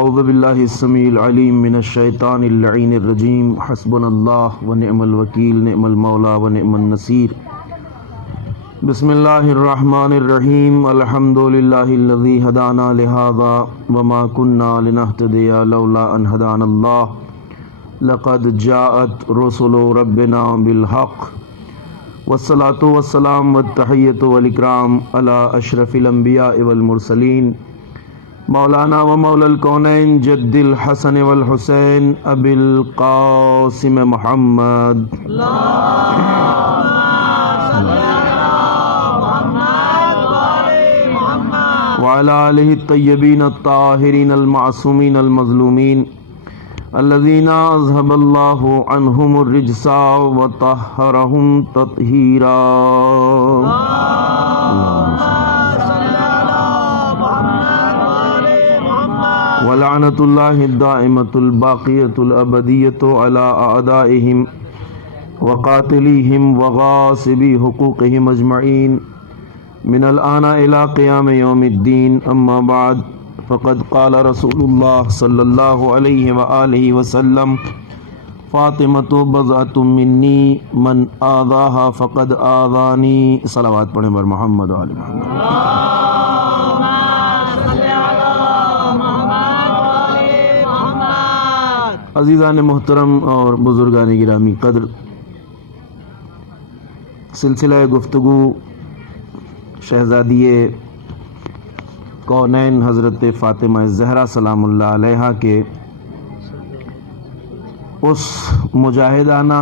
اعوذ باللہ السمیع العلیم من الشیطان اللعین الرجیم حسبنا اللہ ونعم الوکیل نعم المولا ونعم النصیر بسم اللہ الرحمن الرحیم الحمد للہ الذی ہدانا لہذا وما کننا لنہتدی لولا ان ہدانا اللہ لقد جاءت رسل ربنا بالحق والصلاة والسلام والتحیۃ والاکرام علی اشرف الانبیاء والمرسلین مولانا و مولا الکونین جد الحسن والحسین ابی القاسم محمد وعلى آلہ الطیبین الطاہرین المعصومین المظلومین الذین اذهب اللہ عنہم الرجس وطہرہم تطہیرا ولعنۃ اللہ الدائمۃ الباقیۃ الابدیۃ علی اعدائہم وقاتلیہم وغاصبی حقوقہم اجمعین من الآن الى قیام یوم الدین اما بعد فقد قال رسول اللہ صلی اللہ علیہ وآلہ وسلم فاطمۃ بضعۃ منی من آذاها فقد آذانی. صلوات پڑھیں بر محمد و آل محمد. عزیزان محترم اور بزرگان گرامی قدر، سلسلہ گفتگو شہزادی کونین حضرت فاطمہ زہرا سلام اللہ علیہا کے اس مجاہدانہ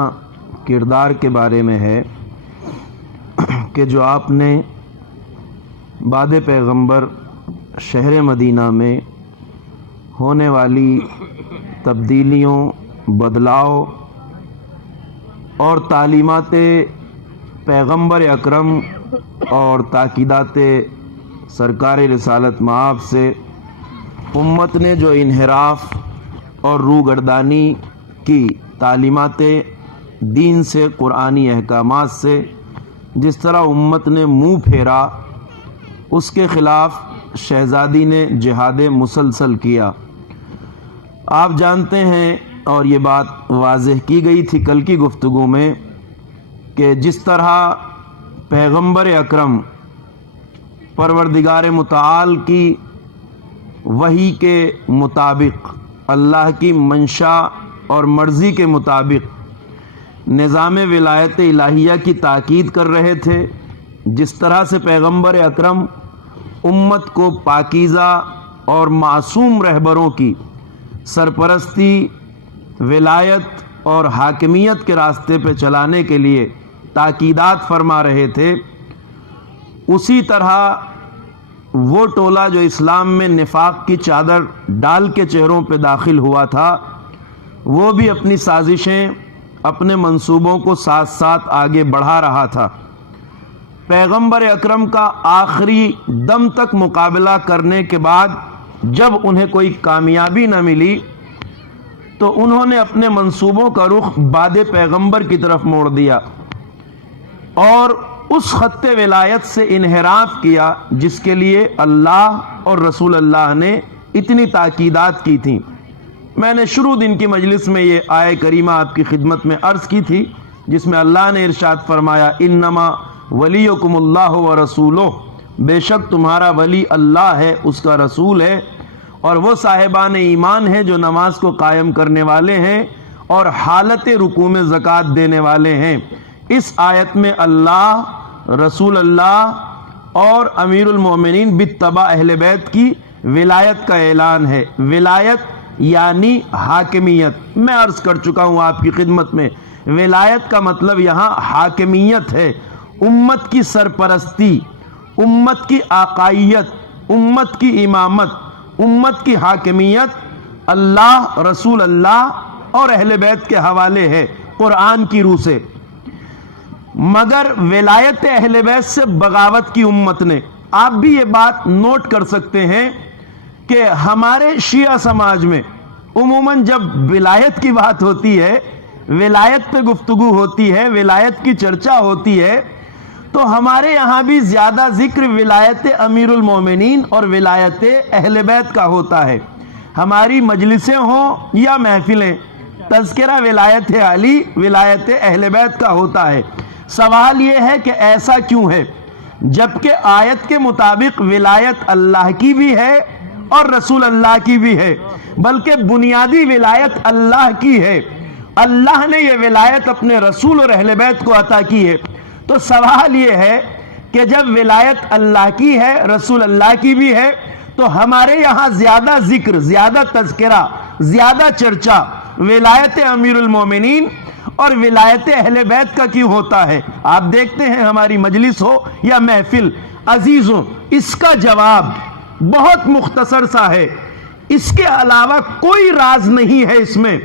کردار کے بارے میں ہے کہ جو آپ نے بعد پیغمبر شہر مدینہ میں ہونے والی تبدیلیوں، بدلاؤ اور تعلیمات پیغمبر اکرم اور تاکیدات سرکار رسالت مآب سے امت نے جو انحراف اور روگردانی کی، تعلیمات دین سے، قرآنی احکامات سے جس طرح امت نے منہ پھیرا، اس کے خلاف شہزادی نے جہاد مسلسل کیا. آپ جانتے ہیں اور یہ بات واضح کی گئی تھی کل کی گفتگو میں کہ جس طرح پیغمبر اکرم پروردگار متعال کی وحی کے مطابق، اللہ کی منشا اور مرضی کے مطابق نظام ولایت الہیہ کی تاکید کر رہے تھے، جس طرح سے پیغمبر اکرم امت کو پاکیزہ اور معصوم رہبروں کی سرپرستی، ولایت اور حاکمیت کے راستے پہ چلانے کے لیے تاکیدات فرما رہے تھے، اسی طرح وہ ٹولہ جو اسلام میں نفاق کی چادر ڈال کے چہروں پہ داخل ہوا تھا، وہ بھی اپنی سازشیں، اپنے منصوبوں کو ساتھ ساتھ آگے بڑھا رہا تھا. پیغمبر اکرم کا آخری دم تک مقابلہ کرنے کے بعد جب انہیں کوئی کامیابی نہ ملی تو انہوں نے اپنے منصوبوں کا رخ بعد پیغمبر کی طرف موڑ دیا اور اس خط ولایت سے انحراف کیا جس کے لیے اللہ اور رسول اللہ نے اتنی تاکیدات کی تھیں. میں نے شروع دن کی مجلس میں یہ آیہ کریمہ آپ کی خدمت میں عرض کی تھی، جس میں اللہ نے ارشاد فرمایا انما ولیکم اللہ ورسولہ، بے شک تمہارا ولی اللہ ہے، اس کا رسول ہے، اور وہ صاحبان ایمان ہیں جو نماز کو قائم کرنے والے ہیں اور حالت رکوع میں زکوٰۃ دینے والے ہیں. اس آیت میں اللہ، رسول اللہ اور امیر المومنین بالتبع اہل بیت کی ولایت کا اعلان ہے. ولایت یعنی حاکمیت. میں عرض کر چکا ہوں آپ کی خدمت میں، ولایت کا مطلب یہاں حاکمیت ہے، امت کی سرپرستی، امت کی آقائیت، امت کی امامت، امت کی حاکمیت اللہ، رسول اللہ اور اہل بیت کے حوالے ہے قرآن کی روح سے. مگر ولایت اہل بیت سے بغاوت کی امت نے. آپ بھی یہ بات نوٹ کر سکتے ہیں کہ ہمارے شیعہ سماج میں عموماً جب ولایت کی بات ہوتی ہے، ولایت پہ گفتگو ہوتی ہے، ولایت کی چرچا ہوتی ہے، تو ہمارے یہاں بھی زیادہ ذکر ولایت امیر المومنین اور ولایت اہل بیت کا ہوتا ہے. ہماری مجلسیں ہوں یا محفلیں، تذکرہ ولایت علی، ولایت اہل بیت کا ہوتا ہے۔ سوال یہ ہے کہ ایسا کیوں ہے جبکہ آیت کے مطابق ولایت اللہ کی بھی ہے اور رسول اللہ کی بھی ہے، بلکہ بنیادی ولایت اللہ کی ہے۔ اللہ نے یہ ولایت اپنے رسول اور اہل بیت کو عطا کی ہے۔ تو سوال یہ ہے کہ جب ولایت اللہ کی ہے، رسول اللہ کی بھی ہے، تو ہمارے یہاں زیادہ ذکر، زیادہ تذکرہ، زیادہ چرچا ولایت امیر المومنین اور ولایت اہل بیت کا کیوں ہوتا ہے؟ آپ دیکھتے ہیں ہماری مجلس ہو یا محفل۔ عزیزوں، اس کا جواب بہت مختصر سا ہے، اس کے علاوہ کوئی راز نہیں ہے اس میں،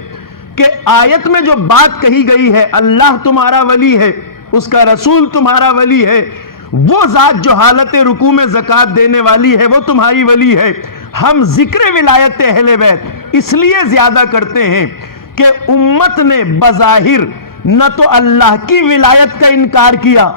کہ آیت میں جو بات کہی گئی ہے اللہ تمہارا ولی ہے، اس کا رسول تمہارا ولی ہے، وہ ذات جو حالت رکوع میں زکوٰۃ دینے والی ہے وہ تمہاری ولی ہے۔ ہم ذکر ولایت اہل بیت اس لیے زیادہ کرتے ہیں کہ امت نے بظاہر نہ تو اللہ کی ولایت کا انکار کیا،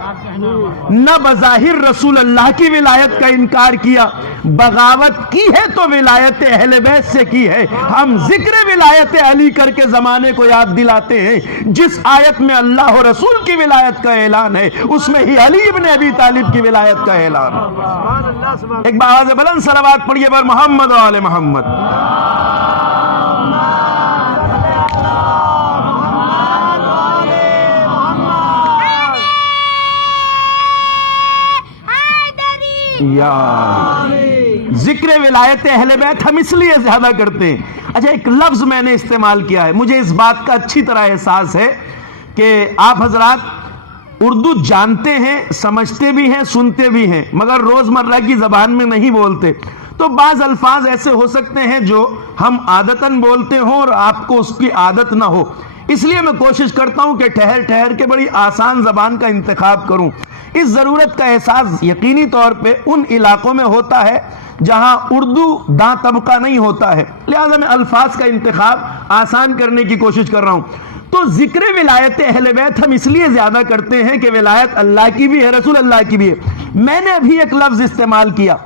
نہ بظاہر رسول اللہ کی ولایت کا انکار کیا، بغاوت کی ہے تو ولایت اہل بیت سے کی ہے۔ ہم ذکر ولایت علی کر کے زمانے کو یاد دلاتے ہیں، جس آیت میں اللہ و رسول کی ولایت کا اعلان ہے اس میں ہی علی ابن ابی طالب کی ولایت کا اعلان ہے۔ ایک بار بلند صلوات پڑھیے بر محمد و آل محمد۔ ذکر ولایت اہل بیت ہم اس لیے زیادہ کرتے ہیں۔ اچھا، ایک لفظ میں نے استعمال کیا ہے، مجھے اس بات کا اچھی طرح احساس ہے کہ آپ حضرات اردو جانتے ہیں، سمجھتے بھی ہیں، سنتے بھی ہیں، مگر روزمرہ کی زبان میں نہیں بولتے، تو بعض الفاظ ایسے ہو سکتے ہیں جو ہم عادتاً بولتے ہوں اور آپ کو اس کی عادت نہ ہو۔ اس لیے میں کوشش کرتا ہوں کہ ٹھہر ٹھہر کے بڑی آسان زبان کا انتخاب کروں۔ اس ضرورت کا احساس یقینی طور پہ ان علاقوں میں ہوتا ہے جہاں اردو داں طبقہ نہیں ہوتا ہے، لہذا میں الفاظ کا انتخاب آسان کرنے کی کوشش کر رہا ہوں۔ تو ذکر ولایت اہل بیت ہم اس لیے زیادہ کرتے ہیں کہ ولایت اللہ کی بھی ہے، رسول اللہ کی بھی ہے۔ میں نے ابھی ایک لفظ استعمال کیا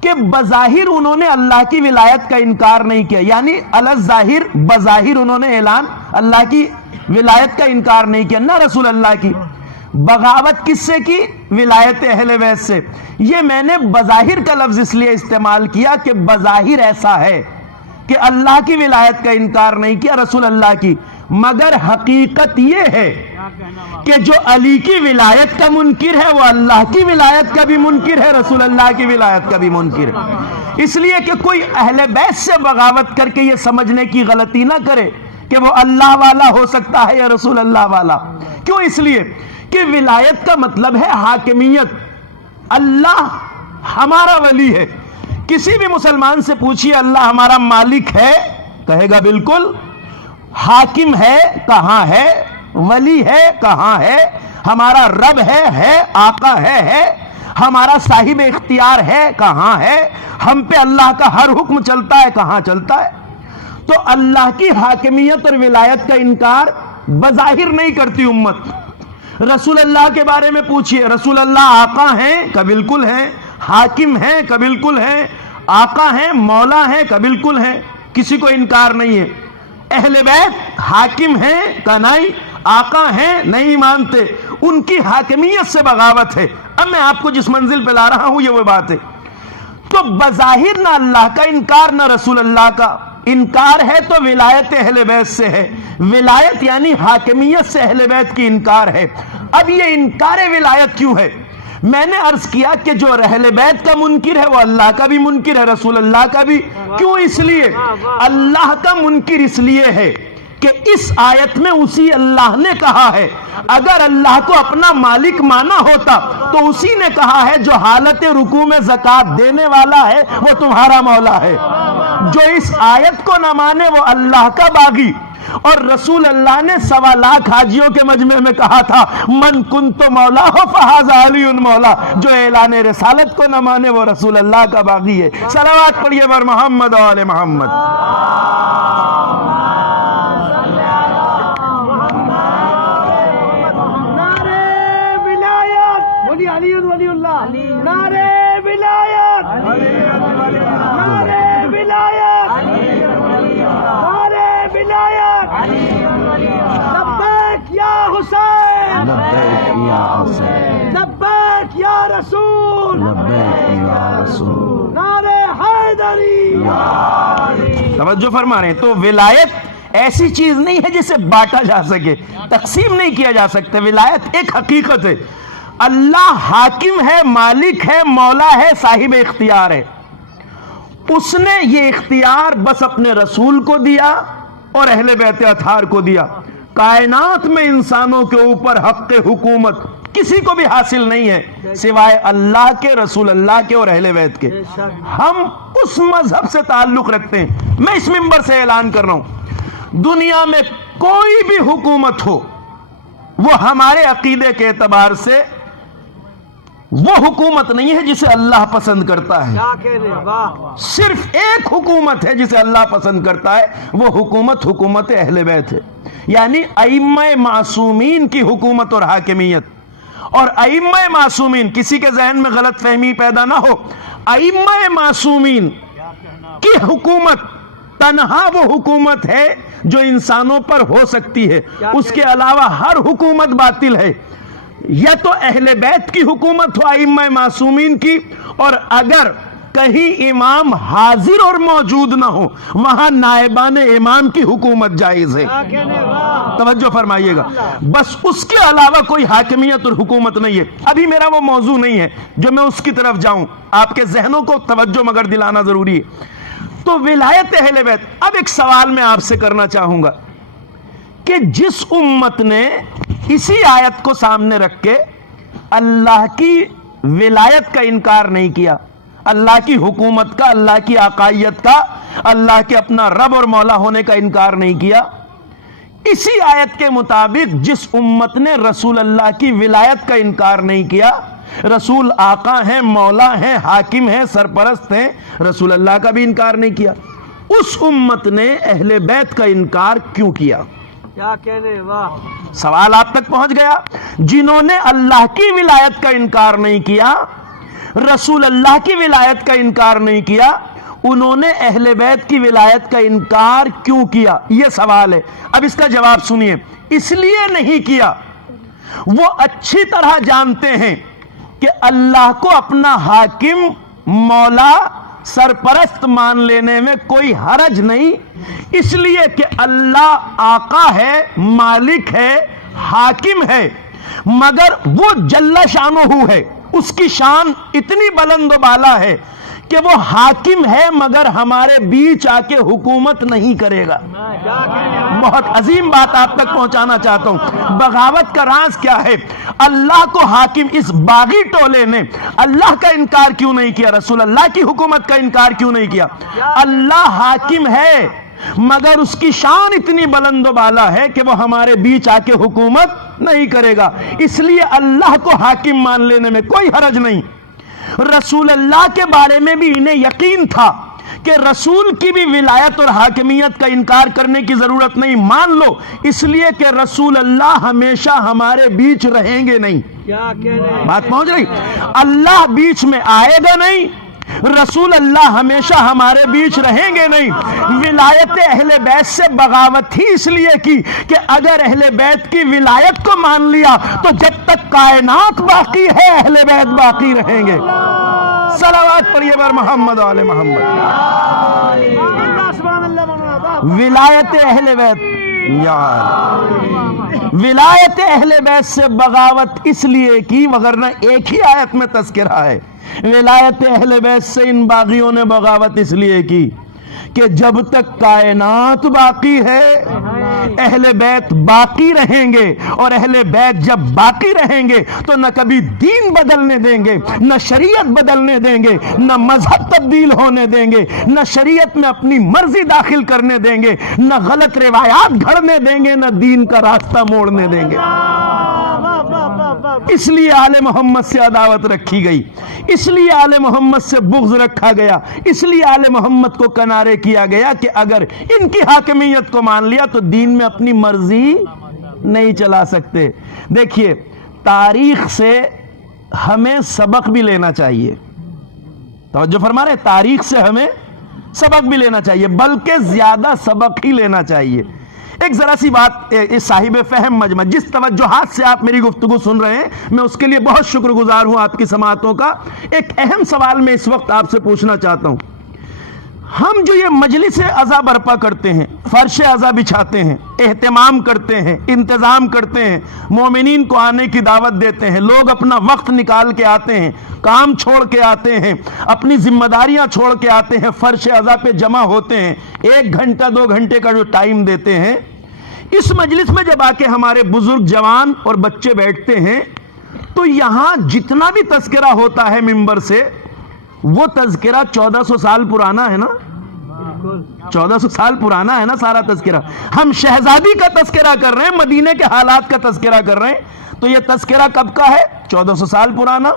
کہ بظاہر انہوں نے اللہ کی ولایت کا انکار نہیں کیا، یعنی الظاہر بظاہر انہوں نے اعلان اللہ کی ولایت کا انکار نہیں کیا، نہ رسول اللہ کی۔ بغاوت کس سے کی؟ ولایت اہل بیت سے۔ یہ میں نے بظاہر کا لفظ اس لیے استعمال کیا کہ بظاہر ایسا ہے کہ اللہ کی ولایت کا انکار نہیں کیا، رسول اللہ کی، مگر حقیقت یہ ہے کہ جو علی کی ولایت کا منکر ہے وہ اللہ کی ولایت کا بھی منکر ہے، رسول اللہ کی ولایت کا بھی منکر ہے۔ اس لیے کہ کوئی اہل بیت سے بغاوت کر کے یہ سمجھنے کی غلطی نہ کرے کہ وہ اللہ والا ہو سکتا ہے یا رسول اللہ والا۔ کیوں؟ اس لیے کہ ولایت کا مطلب ہے حاکمیت۔ اللہ ہمارا ولی ہے۔ کسی بھی مسلمان سے پوچھئے اللہ ہمارا مالک ہے، کہے گا بالکل۔ حاکم ہے، کہاں ہے؟ ولی ہے، کہاں ہے؟ ہمارا رب ہے، آقا ہے، ہمارا صاحب اختیار ہے، کہاں ہے؟ ہم پہ اللہ کا ہر حکم چلتا ہے، کہاں چلتا ہے؟ تو اللہ کی حاکمیت اور ولایت کا انکار بظاہر نہیں کرتی امت۔ رسول اللہ کے بارے میں پوچھئے، رسول اللہ آقا ہیں؟ کہ بالکل ہیں۔ حاکم ہیں؟ کہ بالکل ہیں۔ آقا ہیں، مولا ہیں؟ کہ بالکل ہیں۔ کسی کو انکار نہیں ہے۔ اہل بیت حاکم ہیں؟ کہ نہیں۔ آقا ہیں؟ نہیں مانتے۔ ان کی حاکمیت سے بغاوت ہے۔ اب میں آپ کو جس منزل پہ لا رہا ہوں یہ وہ بات ہے۔ تو بظاہر نہ اللہ کا انکار نہ رسول اللہ کا انکار ہے تو ولایت اہل بیت سے ہے۔ ولایت یعنی حاکمیت سے اہل بیت کی انکار ہے۔ اب یہ انکار ولایت کیوں ہے؟ میں نے عرض کیا کہ جو اہل بیت کا منکر ہے وہ اللہ کا بھی منکر ہے، رسول اللہ کا بھی۔ کیوں؟ اس لیے اللہ کا منکر اس لیے ہے کہ اس آیت میں اسی اللہ نے کہا ہے، اگر اللہ کو اپنا مالک مانا ہوتا تو اسی نے کہا ہے جو حالت رکوع میں زکوٰۃ دینے والا ہے وہ تمہارا مولا ہے۔ جو اس آیت کو نہ مانے وہ اللہ کا باغی۔ اور رسول اللہ نے 1.25 لاکھ حاجیوں کے مجمع میں کہا تھا من کنت مولا ہو فہذا علی مولا۔ جو اعلان رسالت کو نہ مانے وہ رسول اللہ کا باغی ہے۔ صلوات پڑھیے بر محمد و آل محمد۔ علی ولی اللہ، نعرہ ولایت، نعرہ ولایت۔ یا حسین لبیک یا رسول لبیک یا رسول نعرہ حیدری توجہ فرما رہے ہیں. تو ولایت ایسی چیز نہیں ہے جسے بانٹا جا سکے, تقسیم نہیں کیا جا سکتا. ولایت ایک حقیقت ہے. اللہ حاکم ہے, مالک ہے, مولا ہے, صاحب اختیار ہے. اس نے یہ اختیار بس اپنے رسول کو دیا اور اہل بیت اطہار کو دیا. کائنات میں انسانوں کے اوپر حق حکومت کسی کو بھی حاصل نہیں ہے سوائے اللہ کے, رسول اللہ کے اور اہل بیت کے. ہم اس مذہب سے تعلق رکھتے ہیں. میں اس منبر سے اعلان کر رہا ہوں, دنیا میں کوئی بھی حکومت ہو, وہ ہمارے عقیدے کے اعتبار سے وہ حکومت نہیں ہے جسے اللہ پسند کرتا ہے. کیا کہنے, واہ. صرف ایک حکومت ہے جسے اللہ پسند کرتا ہے, وہ حکومت اہل بیت ہے. یعنی ائمہ معصومین کی حکومت اور حاکمیت. اور ائمہ معصومین, کسی کے ذہن میں غلط فہمی پیدا نہ ہو, ائمہ معصومین کی حکومت تنہا وہ حکومت ہے جو انسانوں پر ہو سکتی ہے. اس کے علاوہ ہر حکومت باطل ہے. یا تو اہل بیت کی حکومت ہو ائمہ معصومین کی, اور اگر کہیں امام حاضر اور موجود نہ ہو وہاں نائبان امام کی حکومت جائز ہے. کیا کہنے, واہ. توجہ فرمائیے گا. بس اس کے علاوہ کوئی حاکمیت اور حکومت نہیں ہے. ابھی میرا وہ موضوع نہیں ہے جو میں اس کی طرف جاؤں, آپ کے ذہنوں کو توجہ مگر دلانا ضروری ہے. تو ولایت اہل بیت. اب ایک سوال میں آپ سے کرنا چاہوں گا کہ جس امت نے اسی آیت کو سامنے رکھ کے اللہ کی ولایت کا انکار نہیں کیا, اللہ کی حکومت کا, اللہ کی آقائیت کا, اللہ کے اپنا رب اور مولا ہونے کا انکار نہیں کیا, اسی آیت کے مطابق جس امت نے رسول اللہ کی ولایت کا انکار نہیں کیا, رسول آقا ہیں, مولا ہیں, حاکم ہیں, سرپرست ہیں, رسول اللہ کا بھی انکار نہیں کیا, اس امت نے اہل بیت کا انکار کیوں کیا؟ کیا کہنے, واہ. سوال آپ تک پہنچ گیا. جنہوں نے اللہ کی ولایت کا انکار نہیں کیا, رسول اللہ کی ولایت کا انکار نہیں کیا, انہوں نے اہل بیت کی ولایت کا انکار کیوں کیا؟ یہ سوال ہے. اب اس کا جواب سنیے. اس لیے نہیں کیا, وہ اچھی طرح جانتے ہیں کہ اللہ کو اپنا حاکم, مولا, سرپرست مان لینے میں کوئی حرج نہیں, اس لیے کہ اللہ آقا ہے, مالک ہے, حاکم ہے, مگر وہ جل شانہ ہے, اس کی شان اتنی بلند و بالا ہے کہ وہ حاکم ہے مگر ہمارے بیچ آ کے حکومت نہیں کرے گا. بہت عظیم بات آپ تک پہنچانا چاہتا ہوں. بغاوت کا راز کیا ہے؟ اللہ کو حاکم, اس باغی ٹولے نے اللہ کا انکار کیوں نہیں کیا, رسول اللہ کی حکومت کا انکار کیوں نہیں کیا؟ اللہ حاکم ہے مگر اس کی شان اتنی بلند و بالا ہے کہ وہ ہمارے بیچ آ کے حکومت نہیں کرے گا, اس لیے اللہ کو حاکم مان لینے میں کوئی حرج نہیں. رسول اللہ کے بارے میں بھی انہیں یقین تھا کہ رسول کی بھی ولایت اور حاکمیت کا انکار کرنے کی ضرورت نہیں, مان لو, اس لیے کہ رسول اللہ ہمیشہ ہمارے بیچ رہیں گے نہیں. کیا کہنے, بات پہنچ رہی؟ اللہ بیچ میں آئے گا نہیں, رسول اللہ ہمیشہ ہمارے بیچ رہیں گے نہیں. ولایت اہل بیت سے بغاوت ہی اس لیے کی کہ اگر اہل بیت کی ولایت کو مان لیا تو جب تک کائنات باقی ہے اہل بیت باقی رہیں گے. صلوات پڑھیے بر محمد و آل محمد. سبحان اللہ, مولانا, واہ. ولایت اہل بیت, ولایت اہل بیت سے بغاوت اس لیے کی, وگرنہ ایک ہی آیت میں تذکرہ ہے. ولایت اہل بیت سے ان باغیوں نے بغاوت اس لیے کی کہ جب تک کائنات باقی ہے اہل بیت باقی رہیں گے, اور اہل بیت جب باقی رہیں گے تو نہ کبھی دین بدلنے دیں گے, نہ شریعت بدلنے دیں گے, نہ مذہب تبدیل ہونے دیں گے, نہ شریعت میں اپنی مرضی داخل کرنے دیں گے, نہ غلط روایات گھڑنے دیں گے, نہ دین کا راستہ موڑنے دیں گے. اس لیے آل محمد سے عداوت رکھی گئی, اس لیے آل محمد سے بغض رکھا گیا, اس لیے آل محمد کو کنارے کیا گیا کہ اگر ان کی حاکمیت کو مان لیا تو دین میں اپنی مرضی نہیں چلا سکتے. دیکھیے, تاریخ سے ہمیں سبق بھی لینا چاہیے. توجہ فرما رہے, تاریخ سے ہمیں سبق بھی لینا چاہیے, بلکہ زیادہ سبق ہی لینا چاہیے. ایک ذرا سی بات صاحب فہم مجمع، جس توجہات سے آپ میری گفتگو سن رہے ہیں میں اس کے لیے بہت شکر گزار ہوں آپ کی سماعتوں کا. ایک اہم سوال میں اس وقت آپ سے پوچھنا چاہتا ہوں. ہم جو یہ مجلس عزا برپا کرتے ہیں، فرش عزا بچھاتے ہیں، اہتمام کرتے ہیں، انتظام کرتے ہیں، مومنین کو آنے کی دعوت دیتے ہیں، لوگ اپنا وقت نکال کے آتے ہیں، کام چھوڑ کے آتے ہیں، اپنی ذمہ داریاں چھوڑ کے آتے ہیں، فرش عزا پہ جمع ہوتے ہیں، 1 گھنٹہ 2 گھنٹے کا جو ٹائم دیتے ہیں، اس مجلس میں جب آ کے ہمارے بزرگ، جوان اور بچے بیٹھتے ہیں تو یہاں جتنا بھی تذکرہ ہوتا ہے ممبر سے، وہ تذکرہ 1400 سال پرانا ہے نا، 1400 سال پرانا ہے نا سارا تذکرہ. ہم شہزادی کا تذکرہ کر رہے ہیں، مدینے کے حالات کا تذکرہ کر رہے ہیں، تو یہ تذکرہ کب کا ہے؟ 1400 سال پرانا.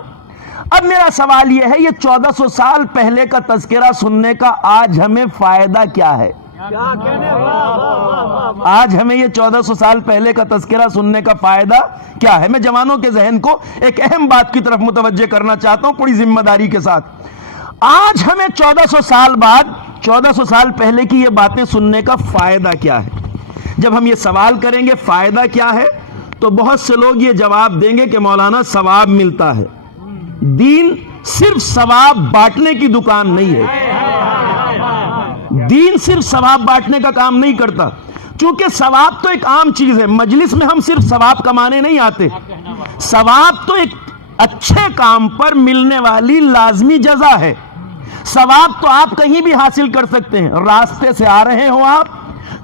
اب میرا سوال یہ ہے، یہ 1400 سال پہلے کا تذکرہ سننے کا آج ہمیں فائدہ کیا ہے؟ کیا کہنے؟ واہ واہ واہ واہ. آج ہمیں یہ 1400 سال پہلے کا تذکرہ سننے کا فائدہ کیا ہے؟ میں جوانوں کے ذہن کو ایک اہم بات کی طرف متوجہ کرنا چاہتا ہوں پوری ذمہ داری کے ساتھ. آج ہمیں 1400 سال بعد 1400 سال پہلے کی یہ باتیں سننے کا فائدہ کیا ہے؟ جب ہم یہ سوال کریں گے فائدہ کیا ہے تو بہت سے لوگ یہ جواب دیں گے کہ مولانا ثواب ملتا ہے. دین صرف ثواب بانٹنے کی دکان نہیں ہے. دین صرف ثواب بانٹنے کا کام نہیں کرتا، چونکہ ثواب تو ایک عام چیز ہے. مجلس میں ہم صرف ثواب کمانے نہیں آتے. ثواب تو ایک اچھے کام پر ملنے والی لازمی جزا ہے. ثواب تو آپ کہیں بھی حاصل کر سکتے ہیں. راستے سے آ رہے ہو، آپ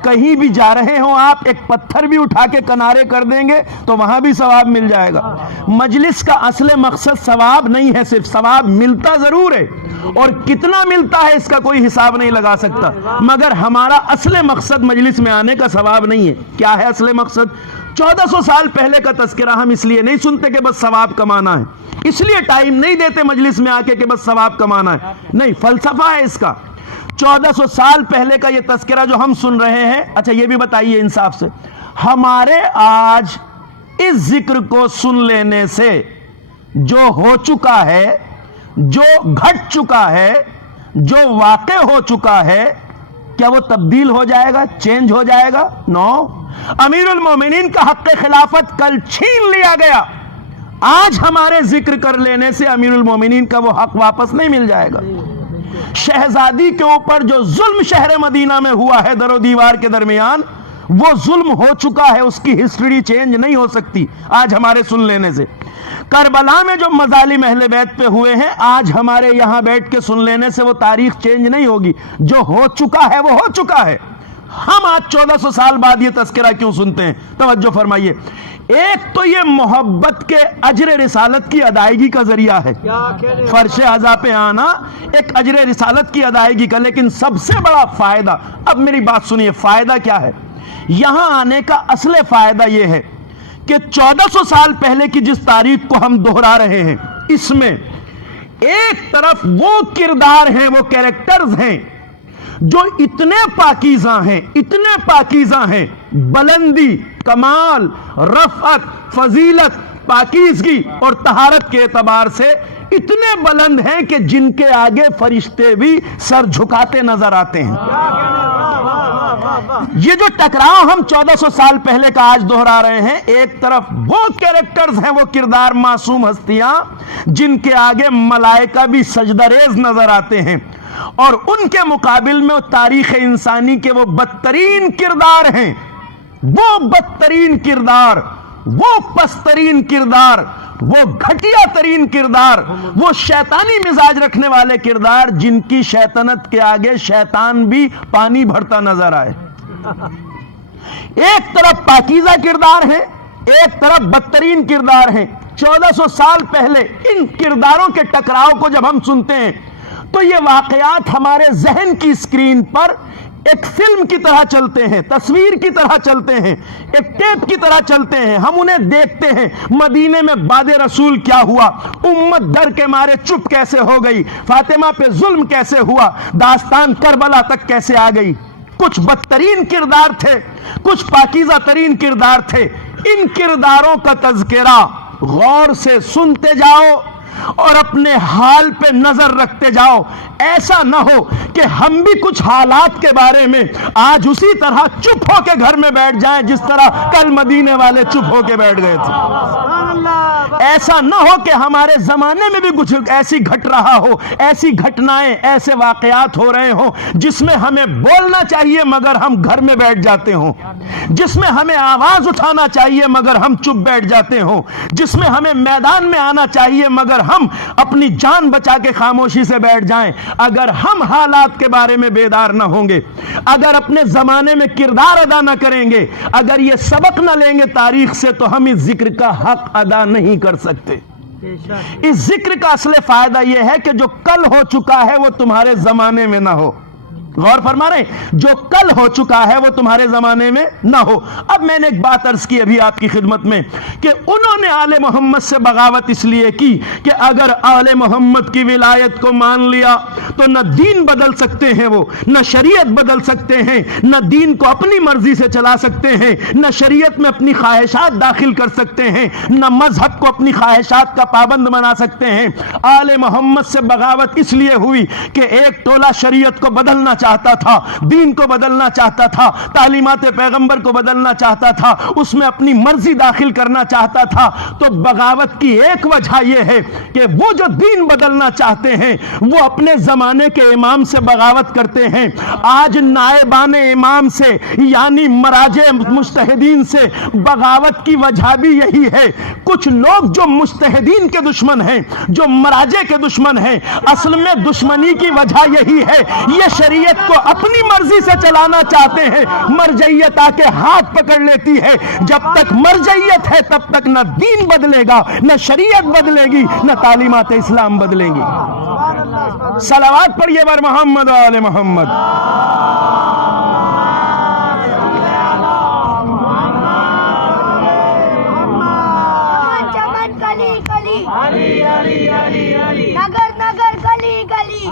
کہیں بھی جا رہے ہو، آپ ایک پتھر بھی اٹھا کے کنارے کر دیں گے تو وہاں بھی ثواب مل جائے گا. مجلس کا اصل مقصد ثواب نہیں ہے، صرف ثواب ملتا ضرور ہے، اور کتنا ملتا ہے اس کا کوئی حساب نہیں لگا سکتا، مگر ہمارا اصل مقصد مجلس میں آنے کا ثواب نہیں ہے. کیا ہے اصل مقصد؟ 1400 سال پہلے کا تذکرہ ہم اس لیے نہیں سنتے کہ بس ثواب کمانا ہے، اس لیے ٹائم نہیں دیتے مجلس میں آ کے کہ بس ثواب کمانا ہے. نہیں، فلسفہ ہے اس کا. 1400 سال پہلے کا یہ تذکرہ جو ہم سن رہے ہیں، اچھا یہ بھی بتائیے انصاف سے، ہمارے آج اس ذکر کو سن لینے سے جو ہو چکا ہے، جو گھٹ چکا ہے، جو واقع ہو چکا ہے، کیا وہ تبدیل ہو جائے گا، چینج ہو جائے گا؟ نو. امیر المومنین کا حق خلافت کل چھین لیا گیا، آج ہمارے ذکر کر لینے سے امیر المومنین کا وہ حق واپس نہیں مل جائے گا. شہزادی کے اوپر جو ظلم شہر مدینہ میں ہوا ہے در و دیوار کے درمیان، وہ ظلم ہو چکا ہے، اس کی ہسٹری چینج نہیں ہو سکتی آج ہمارے سن لینے سے. کربلا میں جو مظالم اہل بیت پہ ہوئے ہیں، آج ہمارے یہاں بیٹھ کے سن لینے سے وہ تاریخ چینج نہیں ہوگی. جو ہو چکا ہے وہ ہو چکا ہے. ہم آج 1400 سال بعد یہ تذکرہ کیوں سنتے ہیں؟ توجہ فرمائیے. ایک تو یہ محبت کے اجر رسالت کی ادائیگی کا ذریعہ ہے. کیا کہنے؟ فرش عزا پہ آنا ایک اجر رسالت کی ادائیگی کا، لیکن سب سے بڑا فائدہ، اب میری بات سنیے، فائدہ کیا ہے؟ یہاں آنے کا اصل فائدہ یہ ہے کہ 1400 سال پہلے کی جس تاریخ کو ہم دہرا رہے ہیں، اس میں ایک طرف وہ کردار ہیں، وہ کیریکٹرز ہیں جو اتنے پاکیزہ ہیں، اتنے پاکیزہ ہیں، بلندی، کمال، رفعت، فضیلت، پاکیزگی اور طہارت کے اعتبار سے اتنے بلند ہیں کہ جن کے آگے فرشتے بھی سر جھکاتے نظر آتے ہیں. کیا کہنے؟ واہ واہ واہ واہ واہ. یہ جو ٹکراؤ ہم 1400 سال پہلے کا آج دہرا رہے ہیں، ایک طرف وہ کیریکٹرز ہیں، وہ کردار، معصوم ہستیاں جن کے آگے ملائکہ بھی سجدہ ریز نظر آتے ہیں، اور ان کے مقابل میں تاریخ انسانی کے وہ بدترین کردار ہیں، وہ بدترین کردار، وہ پسترین کردار، وہ گھٹیا ترین کردار، وہ شیطانی مزاج رکھنے والے کردار جن کی شیطنت کے آگے شیطان بھی پانی بھرتا نظر آئے. ایک طرف پاکیزہ کردار ہیں، ایک طرف بدترین کردار ہیں. 1400 سال پہلے ان کرداروں کے ٹکراؤ کو جب ہم سنتے ہیں تو یہ واقعات ہمارے ذہن کی اسکرین پر ایک فلم کی طرح چلتے ہیں، تصویر کی طرح چلتے ہیں، ایک ٹیپ کی طرح چلتے ہیں. ہم انہیں دیکھتے ہیں. مدینے میں بعد رسول کیا ہوا، امت ڈر کے مارے چپ کیسے ہو گئی، فاطمہ پہ ظلم کیسے ہوا، داستان کربلا تک کیسے آ گئی. کچھ بدترین کردار تھے، کچھ پاکیزہ ترین کردار تھے. ان کرداروں کا تذکرہ غور سے سنتے جاؤ، اور اپنے حال پہ نظر رکھتے جاؤ. ایسا نہ ہو کہ ہم بھی کچھ حالات کے بارے میں آج اسی طرح چپ ہو کے گھر میں بیٹھ جائیں جس طرح کل مدینے والے چپ ہو کے بیٹھ گئے تھے. ایسا نہ ہو کہ ہمارے زمانے میں بھی کچھ ایسی گھٹ رہا ہو, ایسی گھٹنائیں, ایسے واقعات ہو رہے ہوں جس میں ہمیں بولنا چاہیے مگر ہم گھر میں بیٹھ جاتے ہوں, جس میں ہمیں آواز اٹھانا چاہیے مگر ہم چپ بیٹھ جاتے ہوں, جس میں ہمیں میدان میں آنا چاہیے مگر ہم اپنی جان بچا کے خاموشی سے بیٹھ جائیں. اگر ہم حالات کے بارے میں بیدار نہ ہوں گے, اگر اپنے زمانے میں کردار ادا نہ کریں گے, اگر یہ سبق نہ لیں گے تاریخ سے, تو ہم اس ذکر کا حق ادا نہیں کر سکتے. اس ذکر کا اصل فائدہ یہ ہے کہ جو کل ہو چکا ہے وہ تمہارے زمانے میں نہ ہو. غور فرما رہے ہیں, جو کل ہو چکا ہے وہ تمہارے زمانے میں نہ ہو. اب میں نے ایک بات عرض کی ابھی آپ کی خدمت میں کہ انہوں نے آل محمد سے بغاوت اس لیے کی کہ اگر آل محمد کی ولایت کو مان لیا تو نہ دین بدل سکتے ہیں, وہ نہ شریعت بدل سکتے ہیں, نہ دین کو اپنی مرضی سے چلا سکتے ہیں, نہ شریعت میں اپنی خواہشات داخل کر سکتے ہیں, نہ مذہب کو اپنی خواہشات کا پابند بنا سکتے ہیں. آل محمد سے بغاوت اس لیے ہوئی کہ ایک ٹولہ شریعت کو بدلنا چاہتا تھا, دین کو بدلنا چاہتا تھا, تعلیمات پیغمبر کو بدلنا چاہتا تھا, اس میں اپنی مرضی داخل کرنا چاہتا تھا. تو بغاوت کی ایک وجہ یہ ہے کہ وہ جو دین بدلنا چاہتے ہیں وہ اپنے زمانے کے امام سے بغاوت کرتے ہیں. آج نائبان امام سے یعنی مراجع مجتہدین سے بغاوت کی وجہ بھی یہی ہے. کچھ لوگ جو مجتہدین کے دشمن ہیں, جو مراجع کے دشمن ہیں, اصل میں دشمنی کی وجہ یہی ہے, یہ شریعت کو اپنی مرضی سے چلانا چاہتے ہیں. مرجعیت آ کے ہاتھ پکڑ لیتی ہے. جب تک مرجعیت ہے تب تک نہ دین بدلے گا, نہ شریعت بدلے گی, نہ تعلیمات اسلام بدلیں گی. صلوات پڑھیے بر محمد و آل محمد. نگر نگر گلی گلی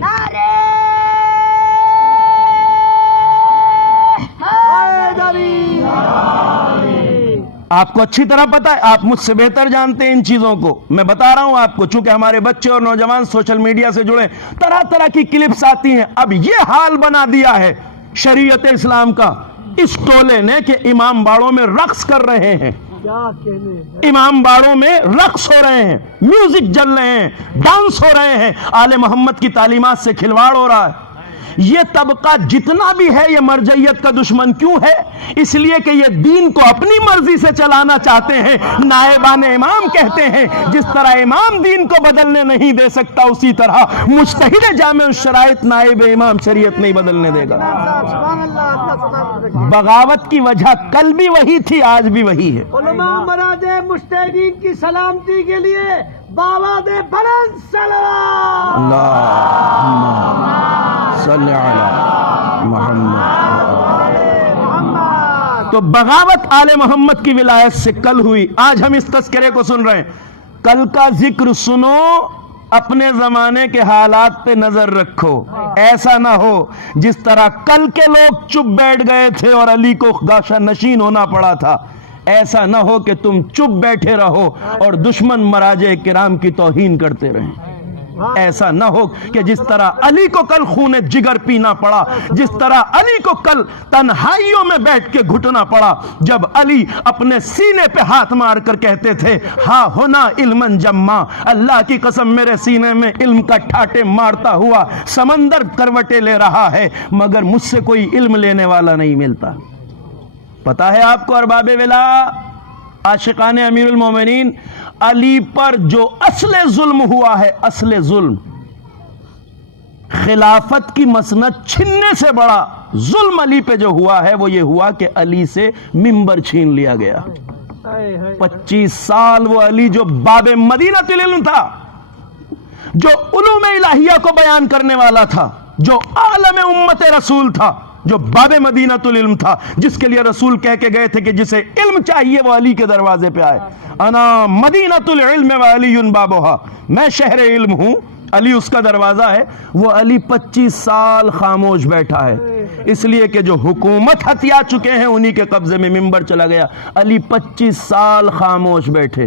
نعرے آپ کو اچھی طرح پتا ہے, آپ مجھ سے بہتر جانتے ہیں ان چیزوں کو. میں بتا رہا ہوں آپ کو, چونکہ ہمارے بچے اور نوجوان سوشل میڈیا سے جڑے, طرح طرح کی کلپس آتی ہیں. اب یہ حال بنا دیا ہے شریعت اسلام کا اس ٹولے نے کہ امام باڑوں میں رقص کر رہے ہیں, امام باڑوں میں رقص ہو رہے ہیں, میوزک جل رہے ہیں, ڈانس ہو رہے ہیں, آل محمد کی تعلیمات سے کھلواڑ ہو رہا ہے. یہ طبقہ جتنا بھی ہے یہ مرجعیت کا دشمن کیوں ہے؟ اس لیے کہ یہ دین کو اپنی مرضی سے چلانا چاہتے ہیں. نائبان امام کہتے ہیں جس طرح امام دین کو بدلنے نہیں دے سکتا اسی طرح مجتہد جامع الشرائط نائب امام شریعت نہیں بدلنے دے گا. بغاوت کی وجہ کل بھی وہی تھی, آج بھی وہی ہے. علماء مراجع مجتہدین کی سلامتی کے لیے باواد بلند صلوات. اللہم صلی علی محمد. تو بغاوت آل محمد کی ولایت سے کل ہوئی. آج ہم اس تذکرے کو سن رہے ہیں. کل کا ذکر سنو, اپنے زمانے کے حالات پہ نظر رکھو. ایسا نہ ہو جس طرح کل کے لوگ چپ بیٹھ گئے تھے اور علی کو گاشہ نشین ہونا پڑا تھا, ایسا نہ ہو کہ تم چپ بیٹھے رہو اور دشمن مراجع کرام کی توہین کرتے رہیں. ایسا نہ ہو کہ جس طرح علی کو کل خون جگر پینا پڑا, جس طرح علی کو کل تنہائیوں میں بیٹھ کے گھٹنا پڑا, جب علی اپنے سینے پہ ہاتھ مار کر کہتے تھے ہاں ہونا علمن جمع, اللہ کی قسم میرے سینے میں علم کا ٹھاٹے مارتا ہوا سمندر کروٹیں لے رہا ہے مگر مجھ سے کوئی علم لینے والا نہیں ملتا. پتا ہے آپ کو ارباب ولا عاشقان امیر المومنین, علی پر جو اصل ظلم ہوا ہے, اصل ظلم, خلافت کی مسند چھننے سے بڑا ظلم علی پہ جو ہوا ہے وہ یہ ہوا کہ علی سے منبر چھین لیا گیا. 25 سال وہ علی جو باب مدینہ العلم تھا, جو علوم الہیہ کو بیان کرنے والا تھا, جو عالم امت رسول تھا, جو باب مدینہ العلم تھا, جس کے لیے رسول کہہ کے گئے تھے کہ جسے علم چاہیے وہ علی کے دروازے پہ آئے. انا مدینہ العلم وعلی بابھا, میں شہر علم ہوں, علی اس کا دروازہ ہے. وہ علی 25 سال خاموش بیٹھا ہے, اس لیے کہ جو حکومت ہتھیا چکے ہیں انہی کے قبضے میں منبر چلا گیا. علی 25 سال خاموش بیٹھے.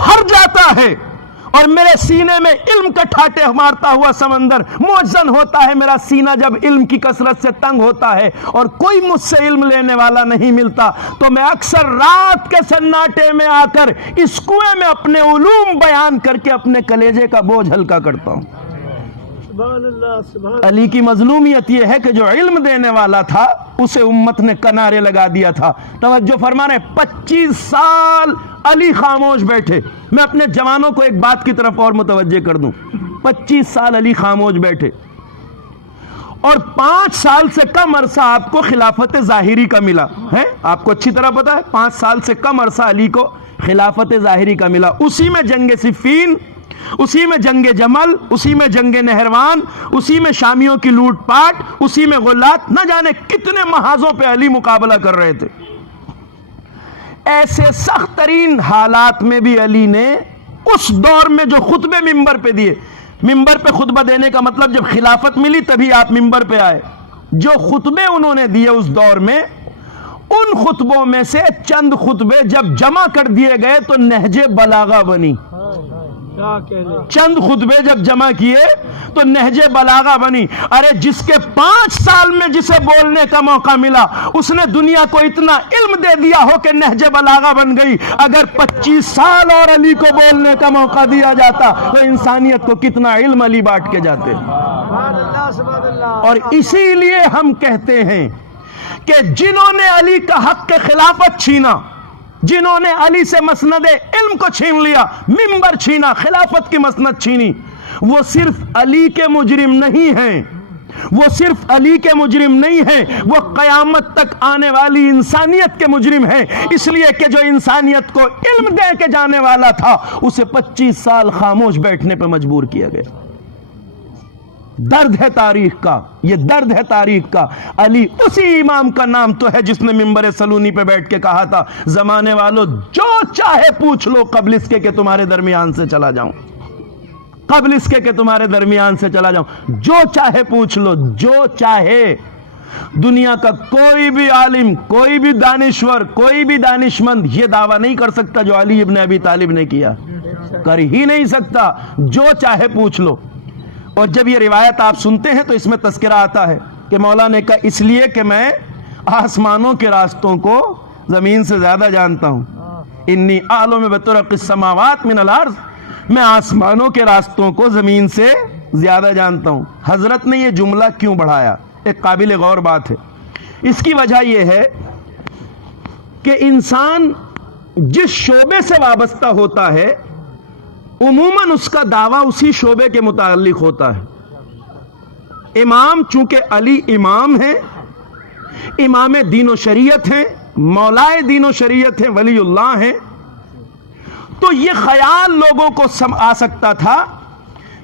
بھر جاتا ہے اور میرے سینے میں علم کا ٹھاٹے مارتا ہوا سمندر موجزن ہوتا ہے. میرا سینہ جب علم کی کثرت سے تنگ ہوتا ہے اور کوئی مجھ سے علم لینے والا نہیں ملتا تو میں اکثر رات کے سناٹے میں آ کر اس کنویں میں اپنے علوم بیان کر کے اپنے کلیجے کا بوجھ ہلکا کرتا ہوں. سبحان اللہ سبحان علی کی مظلومیت یہ ہے کہ جو علم دینے والا تھا اسے امت نے کنارے لگا دیا تھا. توجہ فرمانے 25 سال علی خاموش بیٹھے. میں اپنے جوانوں کو ایک بات کی طرف اور متوجہ کر دوں. 25 سال علی خاموش بیٹھے اور 5 سال سے کم عرصہ آپ کو خلافت ظاہری کا ملا ہے. آپ کو اچھی طرح پتا ہے 5 سال سے کم عرصہ علی کو خلافت ظاہری کا ملا. اسی میں جنگ صفین، اسی میں جنگ جمل، اسی میں جنگ نہروان، اسی میں شامیوں کی لوٹ پاٹ، اسی میں غلات، نہ جانے کتنے محاذوں پہ علی مقابلہ کر رہے تھے. ایسے سخت ترین حالات میں بھی علی نے اس دور میں جو خطبے ممبر پہ دیے، ممبر پہ خطبہ دینے کا مطلب جب خلافت ملی تبھی آپ ممبر پہ آئے، جو خطبے انہوں نے دیے اس دور میں، ان خطبوں میں سے چند خطبے جب جمع کر دیے گئے تو نہج بلاغہ بنی. چند خطبے جب جمع کیے تو نہج بلاغہ بنی. ارے جس کے 5 سال میں جسے بولنے کا موقع ملا اس نے دنیا کو اتنا علم دے دیا ہو کہ نہج بلاغہ بن گئی. اگر 25 سال اور علی کو بولنے کا موقع دیا جاتا تو انسانیت کو کتنا علم علی بانٹ کے جاتے. سبحان اللہ. اور اسی لیے ہم کہتے ہیں کہ جنہوں نے علی کا حق کے خلافت چھینا، جنہوں نے علی سے مسند علم کو چھین لیا، ممبر چھینا، خلافت کی مسند چھینی، وہ صرف علی کے مجرم نہیں ہیں، وہ صرف علی کے مجرم نہیں ہیں، وہ قیامت تک آنے والی انسانیت کے مجرم ہیں. اس لیے کہ جو انسانیت کو علم دے کے جانے والا تھا اسے 25 سال خاموش بیٹھنے پہ مجبور کیا گیا. درد ہے تاریخ کا، یہ درد ہے تاریخ کا. علی اسی امام کا نام تو ہے جس نے ممبر سلونی پہ بیٹھ کے کہا تھا زمانے والو جو چاہے پوچھ لو قبل اس کے کہ تمہارے درمیان سے چلا جاؤں، قبل اس کے کہ تمہارے درمیان سے چلا جاؤں. جو چاہے پوچھ لو، جو چاہے. دنیا کا کوئی بھی عالم، کوئی بھی دانشور، کوئی بھی دانشمند یہ دعویٰ نہیں کر سکتا جو علی ابن ابی طالب نے کیا، کر ہی نہیں سکتا. جو چاہے پوچھ لو. اور جب یہ روایت آپ سنتے ہیں تو اس میں تذکرہ آتا ہے کہ مولا نے کہا اس لیے کہ میں آسمانوں کے راستوں کو زمین سے زیادہ جانتا ہوں. انی اعلم بطرق السماوات من الارض، میں آسمانوں کے راستوں کو زمین سے زیادہ جانتا ہوں. حضرت نے یہ جملہ کیوں بڑھایا؟ ایک قابل غور بات ہے. اس کی وجہ یہ ہے کہ انسان جس شعبے سے وابستہ ہوتا ہے عموماً اس کا دعویٰ اسی شعبے کے متعلق ہوتا ہے. امام چونکہ علی امام ہیں، امام دین و شریعت ہیں، مولائے دین و شریعت ہیں، ولی اللہ ہیں، تو یہ خیال لوگوں کو آ سکتا تھا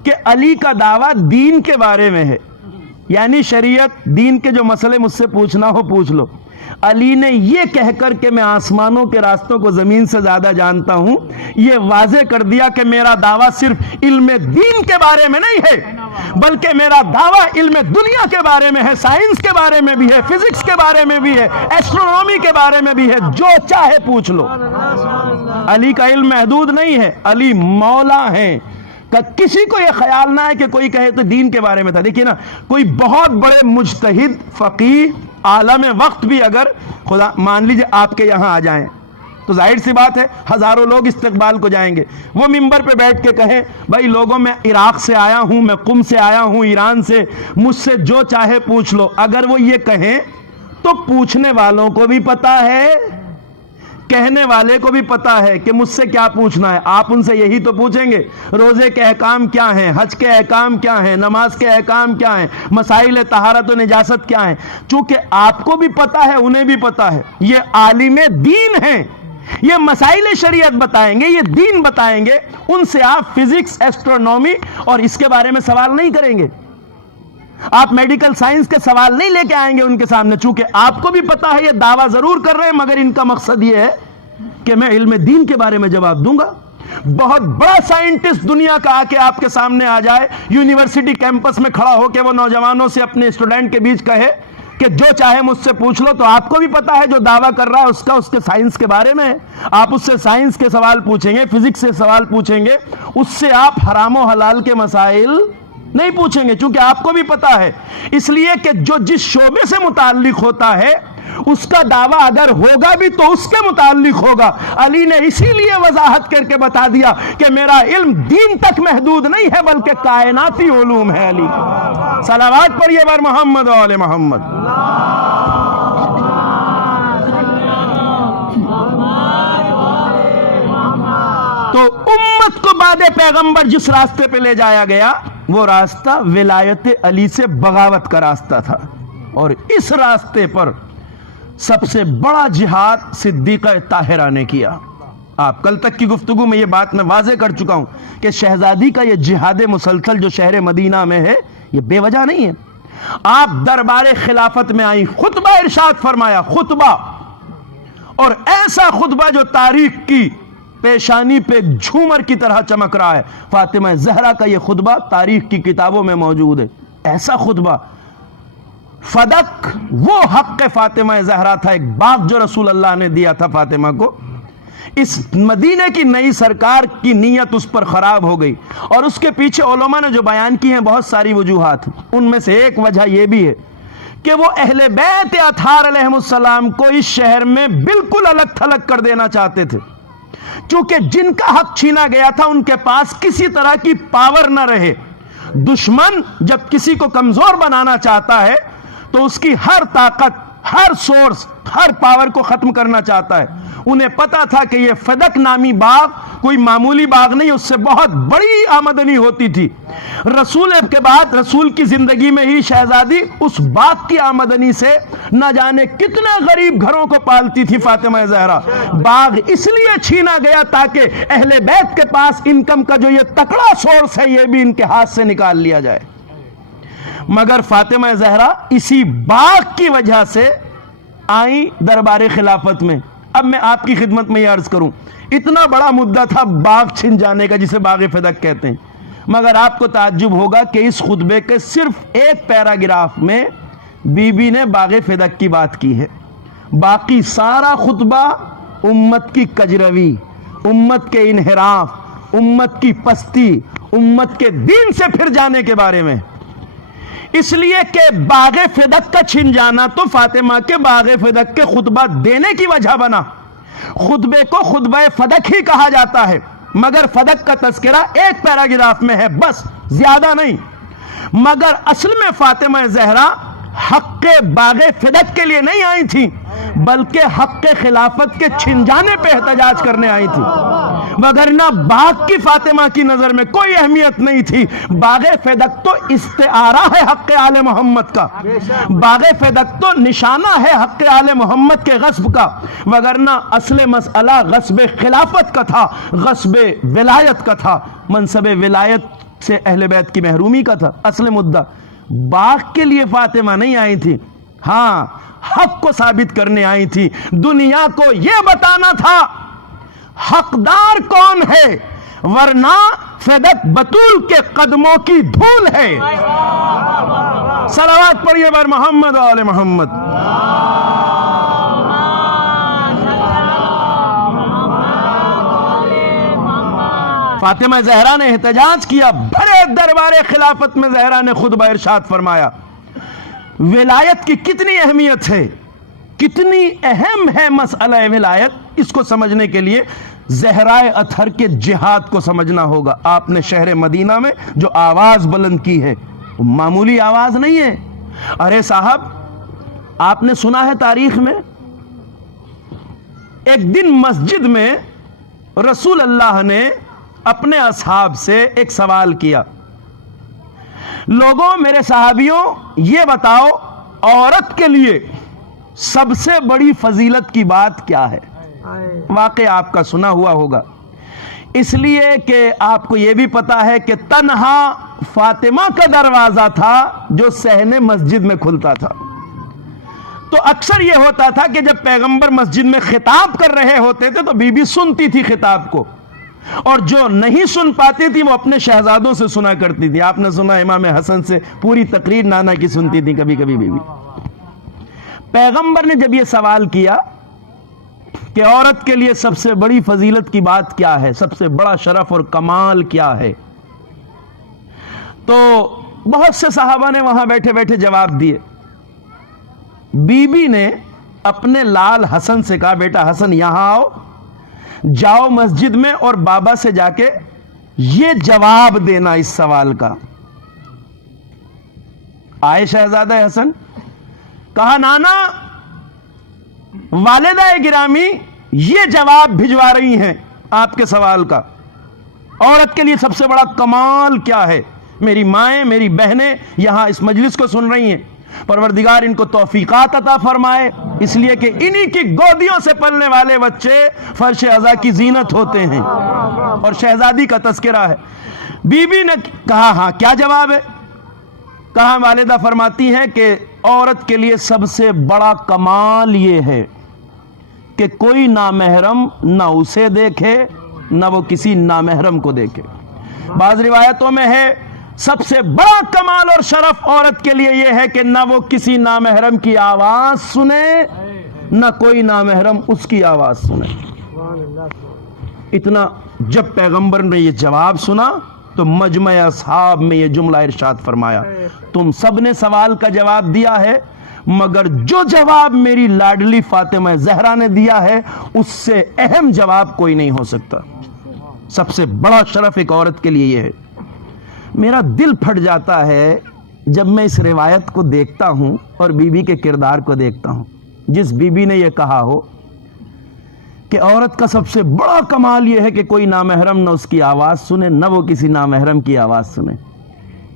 کہ علی کا دعویٰ دین کے بارے میں ہے، یعنی شریعت دین کے جو مسئلے مجھ سے پوچھنا ہو پوچھ لو. علی نے یہ کہہ کر کہ میں آسمانوں کے راستوں کو زمین سے زیادہ جانتا ہوں یہ واضح کر دیا کہ میرا دعویٰ صرف علم دین کے بارے میں نہیں ہے بلکہ میرا دعویٰ علم دنیا کے بارے میں ہے، سائنس کے بارے میں بھی ہے، فزکس کے بارے میں بھی ہے، ایسٹرونومی کے بارے میں بھی ہے. جو چاہے پوچھ لو. علی کا علم محدود نہیں ہے، علی مولا ہیں. کسی کو یہ خیال نہ ہے کہ کوئی کہے تو دین کے بارے میں تھا. دیکھیے نا، کوئی بہت بڑے مجتہد فقیہ عالم وقت بھی اگر خدا مان لیجئے آپ کے یہاں آ جائیں تو ظاہر سی بات ہے ہزاروں لوگ استقبال کو جائیں گے. وہ ممبر پہ بیٹھ کے کہے بھائی لوگوں میں عراق سے آیا ہوں، میں قم سے آیا ہوں، ایران سے، مجھ سے جو چاہے پوچھ لو. اگر وہ یہ کہیں تو پوچھنے والوں کو بھی پتا ہے، کہنے والے کو بھی پتا ہے کہ مجھ سے کیا پوچھنا ہے. آپ ان سے یہی تو پوچھیں گے روزے کے احکام کیا ہیں، حج کے احکام کیا ہیں، نماز کے احکام کیا ہیں، مسائل طہارت و نجاست کیا ہیں. چونکہ آپ کو بھی پتا ہے، انہیں بھی پتا ہے. یہ عالم دین ہیں، یہ مسائل شریعت بتائیں گے، یہ دین بتائیں گے. ان سے آپ فزکس، ایسٹرونومی اور اس کے بارے میں سوال نہیں کریں گے. آپ میڈیکل سائنس کے سوال نہیں لے کے آئیں گے ان کے سامنے. چونکہ آپ کو بھی پتا ہے یہ دعویٰ ضرور کر رہے ہیں مگر ان کا مقصد یہ ہے کہ میں علم دین کے بارے میں جواب دوں گا. بہت بڑا سائنٹسٹ دنیا کا آ کے آپ کے سامنے آ جائے، یونیورسٹی کیمپس میں کھڑا ہو کے وہ نوجوانوں سے اپنے اسٹوڈنٹ کے بیچ کہے کہ جو چاہے مجھ سے پوچھ لو، تو آپ کو بھی پتا ہے جو دعویٰ کر رہا ہے اس کے سائنس کے بارے میں آپ اس سے سائنس کے سوال پوچھیں گے، فزکس سے سوال پوچھیں گے، اس سے آپ حرام و حلال کے مسائل نہیں پوچھیں گے، چونکہ آپ کو بھی پتا ہے۔ اس لیے کہ جو جس شعبے سے متعلق ہوتا ہے اس کا دعویٰ اگر ہوگا بھی تو اس کے متعلق ہوگا۔ علی نے اسی لیے وضاحت کر کے بتا دیا کہ میرا علم دین تک محدود نہیں ہے بلکہ کائناتی علوم ہے۔ علی صلوات پڑھیے بر محمد و آل محمد۔ تو امت کو بعد پیغمبر جس راستے پہ لے جایا گیا وہ راستہ ولایت علی سے بغاوت کا راستہ تھا، اور اس راستے پر سب سے بڑا جہاد صدیقہ طاہرہ نے کیا۔ آپ کل تک کی گفتگو میں یہ بات میں واضح کر چکا ہوں کہ شہزادی کا یہ جہاد مسلسل جو شہر مدینہ میں ہے یہ بے وجہ نہیں ہے۔ آپ دربار خلافت میں آئیں، خطبہ ارشاد فرمایا، خطبہ، اور ایسا خطبہ جو تاریخ کی پیشانی پہ جھومر کی طرح چمک رہا ہے۔ فاطمہ زہرا کا یہ خطبہ تاریخ کی کتابوں میں موجود ہے۔ ایسا خطبہ، فدق وہ حق فاطمہ زہرا تھا، ایک باغ جو رسول اللہ نے دیا تھا فاطمہ کو۔ اس مدینہ کی نئی سرکار کی نیت اس پر خراب ہو گئی، اور اس کے پیچھے علماء نے جو بیان کی ہیں بہت ساری وجوہات، ان میں سے ایک وجہ یہ بھی ہے کہ وہ اہل بیت اطہار علیہ السلام کو اس شہر میں بالکل الگ تھلگ کر دینا چاہتے تھے، چونکہ جن کا حق چھینا گیا تھا ان کے پاس کسی طرح کی پاور نہ رہے۔ دشمن جب کسی کو کمزور بنانا چاہتا ہے تو اس کی ہر طاقت، ہر سورس، ہر پاور کو ختم کرنا چاہتا ہے۔ انہیں پتا تھا کہ یہ فدق نامی باغ کوئی معمولی باغ نہیں، اس سے بہت بڑی آمدنی ہوتی تھی۔ رسول کے بعد رسول کی زندگی میں ہی شہزادی اس باغ کی آمدنی سے نہ جانے کتنے غریب گھروں کو پالتی تھی فاطمہ زہرا۔ باغ اس لیے چھینا گیا تاکہ اہل بیت کے پاس انکم کا جو یہ تکڑا سورس ہے یہ بھی ان کے ہاتھ سے نکال لیا جائے۔ مگر فاطمہ زہرا اسی باغ کی وجہ سے آئیں دربار خلافت میں۔ اب میں آپ کی خدمت میں یہ عرض کروں، اتنا بڑا مدعا تھا باغ چھن جانے کا جسے باغ فدق کہتے ہیں، مگر آپ کو تعجب ہوگا کہ اس خطبے کے صرف ایک پیراگراف میں بی بی نے باغ فدق کی بات کی ہے۔ باقی سارا خطبہ امت کی کجروی، امت کے انحراف، امت کی پستی، امت کے دین سے پھر جانے کے بارے میں۔ اس لیے کہ باغ فدق کا چھن جانا تو فاطمہ کے باغ فدق کے خطبہ دینے کی وجہ بنا۔ خطبے کو خطبہ فدق ہی کہا جاتا ہے، مگر فدق کا تذکرہ ایک پیراگراف میں ہے، بس، زیادہ نہیں۔ مگر اصل میں فاطمہ زہرا حق باغ فدق کے لیے نہیں آئی تھی بلکہ حق خلافت کے چھن جانے پہ احتجاج کرنے آئی تھی، وگرنہ باغ کی فاطمہ کی نظر میں کوئی اہمیت نہیں تھی۔ باغ فدق تو استعارہ ہے حق آل محمد کا، باغ فدق تو نشانہ ہے حق آل محمد کے غصب کا، وگرنہ اصل مسئلہ غصب خلافت کا تھا، غصب ولایت کا تھا، منصب ولایت سے اہل بیت کی محرومی کا تھا اصل مدعا۔ باغ کے لیے فاطمہ نہیں آئی تھی، ہاں حق کو ثابت کرنے آئی تھی، دنیا کو یہ بتانا تھا حقدار کون ہے، ورنہ فدق بطول کے قدموں کی دھول ہے۔ صلوات پڑھیے بر محمد و آل محمد۔ فاطمہ زہرا نے احتجاج کیا، بڑے دربار خلافت میں زہرا نے خطبہ ارشاد فرمایا۔ ولایت کی کتنی اہمیت ہے، کتنی اہم ہے مسئلہ ولایت، اس کو سمجھنے کے لیے زہرائے اطہر کے جہاد کو سمجھنا ہوگا۔ آپ نے شہر مدینہ میں جو آواز بلند کی ہے وہ معمولی آواز نہیں ہے۔ ارے صاحب، آپ نے سنا ہے تاریخ میں ایک دن مسجد میں رسول اللہ نے اپنے اصحاب سے ایک سوال کیا، لوگوں میرے صحابیوں یہ بتاؤ عورت کے لیے سب سے بڑی فضیلت کی بات کیا ہے؟ واقعہ آپ کا سنا ہوا ہوگا، اس لیے کہ آپ کو یہ بھی پتا ہے کہ تنہا فاطمہ کا دروازہ تھا جو صحن مسجد میں کھلتا تھا۔ تو اکثر یہ ہوتا تھا کہ جب پیغمبر مسجد میں خطاب کر رہے ہوتے تھے تو بی بی سنتی تھی خطاب کو، اور جو نہیں سن پاتی تھی وہ اپنے شہزادوں سے سنا کرتی تھی۔ آپ نے سنا امام حسن سے پوری تقریر نانا کی سنتی تھی کبھی کبھی بی بی۔ پیغمبر نے جب یہ سوال کیا کہ عورت کے لیے سب سے بڑی فضیلت کی بات کیا ہے، سب سے بڑا شرف اور کمال کیا ہے، تو بہت سے صحابہ نے وہاں بیٹھے بیٹھے جواب دیے. بی بی نے اپنے لال حسن سے کہا بیٹا حسن یہاں آؤ، جاؤ مسجد میں اور بابا سے جا کے یہ جواب دینا اس سوال کا. آئے شہزادہ حسن، کہا نانا والدہ گرامی یہ جواب بھجوا رہی ہیں آپ کے سوال کا، عورت کے لیے سب سے بڑا کمال کیا ہے. میری مائیں میری بہنیں یہاں اس مجلس کو سن رہی ہیں، پروردگار ان کو توفیقات عطا فرمائے، اس لیے کہ انہی کی گودیوں سے پلنے والے بچے فرش عزا کی زینت ہوتے ہیں اور شہزادی کا تذکرہ ہے. بی بی نے کہا ہاں کیا جواب ہے؟ کہا والدہ فرماتی ہے کہ عورت کے لیے سب سے بڑا کمال یہ ہے کہ کوئی نامحرم نہ اسے دیکھے نہ وہ کسی نامحرم کو دیکھے. بعض روایتوں میں ہے سب سے بڑا کمال اور شرف عورت کے لیے یہ ہے کہ نہ وہ کسی نامحرم کی آواز سنے نہ کوئی نامحرم اس کی آواز سنے. اتنا جب پیغمبر نے یہ جواب سنا تو مجمع اصحاب میں یہ جملہ ارشاد فرمایا تم سب نے سوال کا جواب دیا ہے مگر جو جواب میری لاڈلی فاطمہ زہرا نے دیا ہے اس سے اہم جواب کوئی نہیں ہو سکتا. سب سے بڑا شرف ایک عورت کے لیے یہ ہے. میرا دل پھٹ جاتا ہے جب میں اس روایت کو دیکھتا ہوں اور بی بی کے کردار کو دیکھتا ہوں. جس بی بی نے یہ کہا ہو کہ عورت کا سب سے بڑا کمال یہ ہے کہ کوئی نامحرم نہ اس کی آواز سنے نہ وہ کسی نامحرم کی آواز سنے،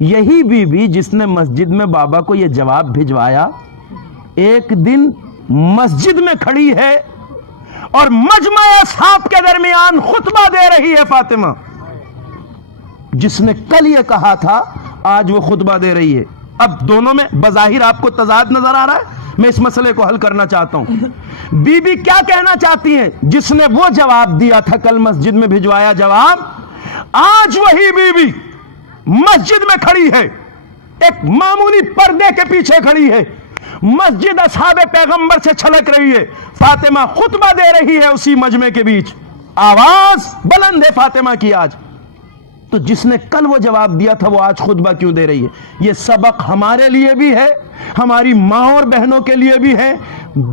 یہی بی بی جس نے مسجد میں بابا کو یہ جواب بھجوایا ایک دن مسجد میں کھڑی ہے اور مجمع اصحاب کے درمیان خطبہ دے رہی ہے. فاطمہ جس نے کل یہ کہا تھا آج وہ خطبہ دے رہی ہے. اب دونوں میں بظاہر آپ کو تضاد نظر آ رہا ہے، میں اس مسئلے کو حل کرنا چاہتا ہوں. بی بی کیا کہنا چاہتی ہیں؟ جس نے وہ جواب دیا تھا کل مسجد میں بھجوایا جواب، آج وہی بی بی مسجد میں کھڑی ہے، ایک معمولی پردے کے پیچھے کھڑی ہے، مسجد اصحاب پیغمبر سے چھلک رہی ہے. فاطمہ خطبہ دے رہی ہے اسی مجمع کے بیچ، آواز بلند ہے فاطمہ کی آج. تو جس نے کل وہ جواب دیا تھا وہ آج خطبہ کیوں دے رہی ہے؟ یہ سبق ہمارے لیے بھی ہے، ہماری ماں اور بہنوں کے لیے بھی ہے.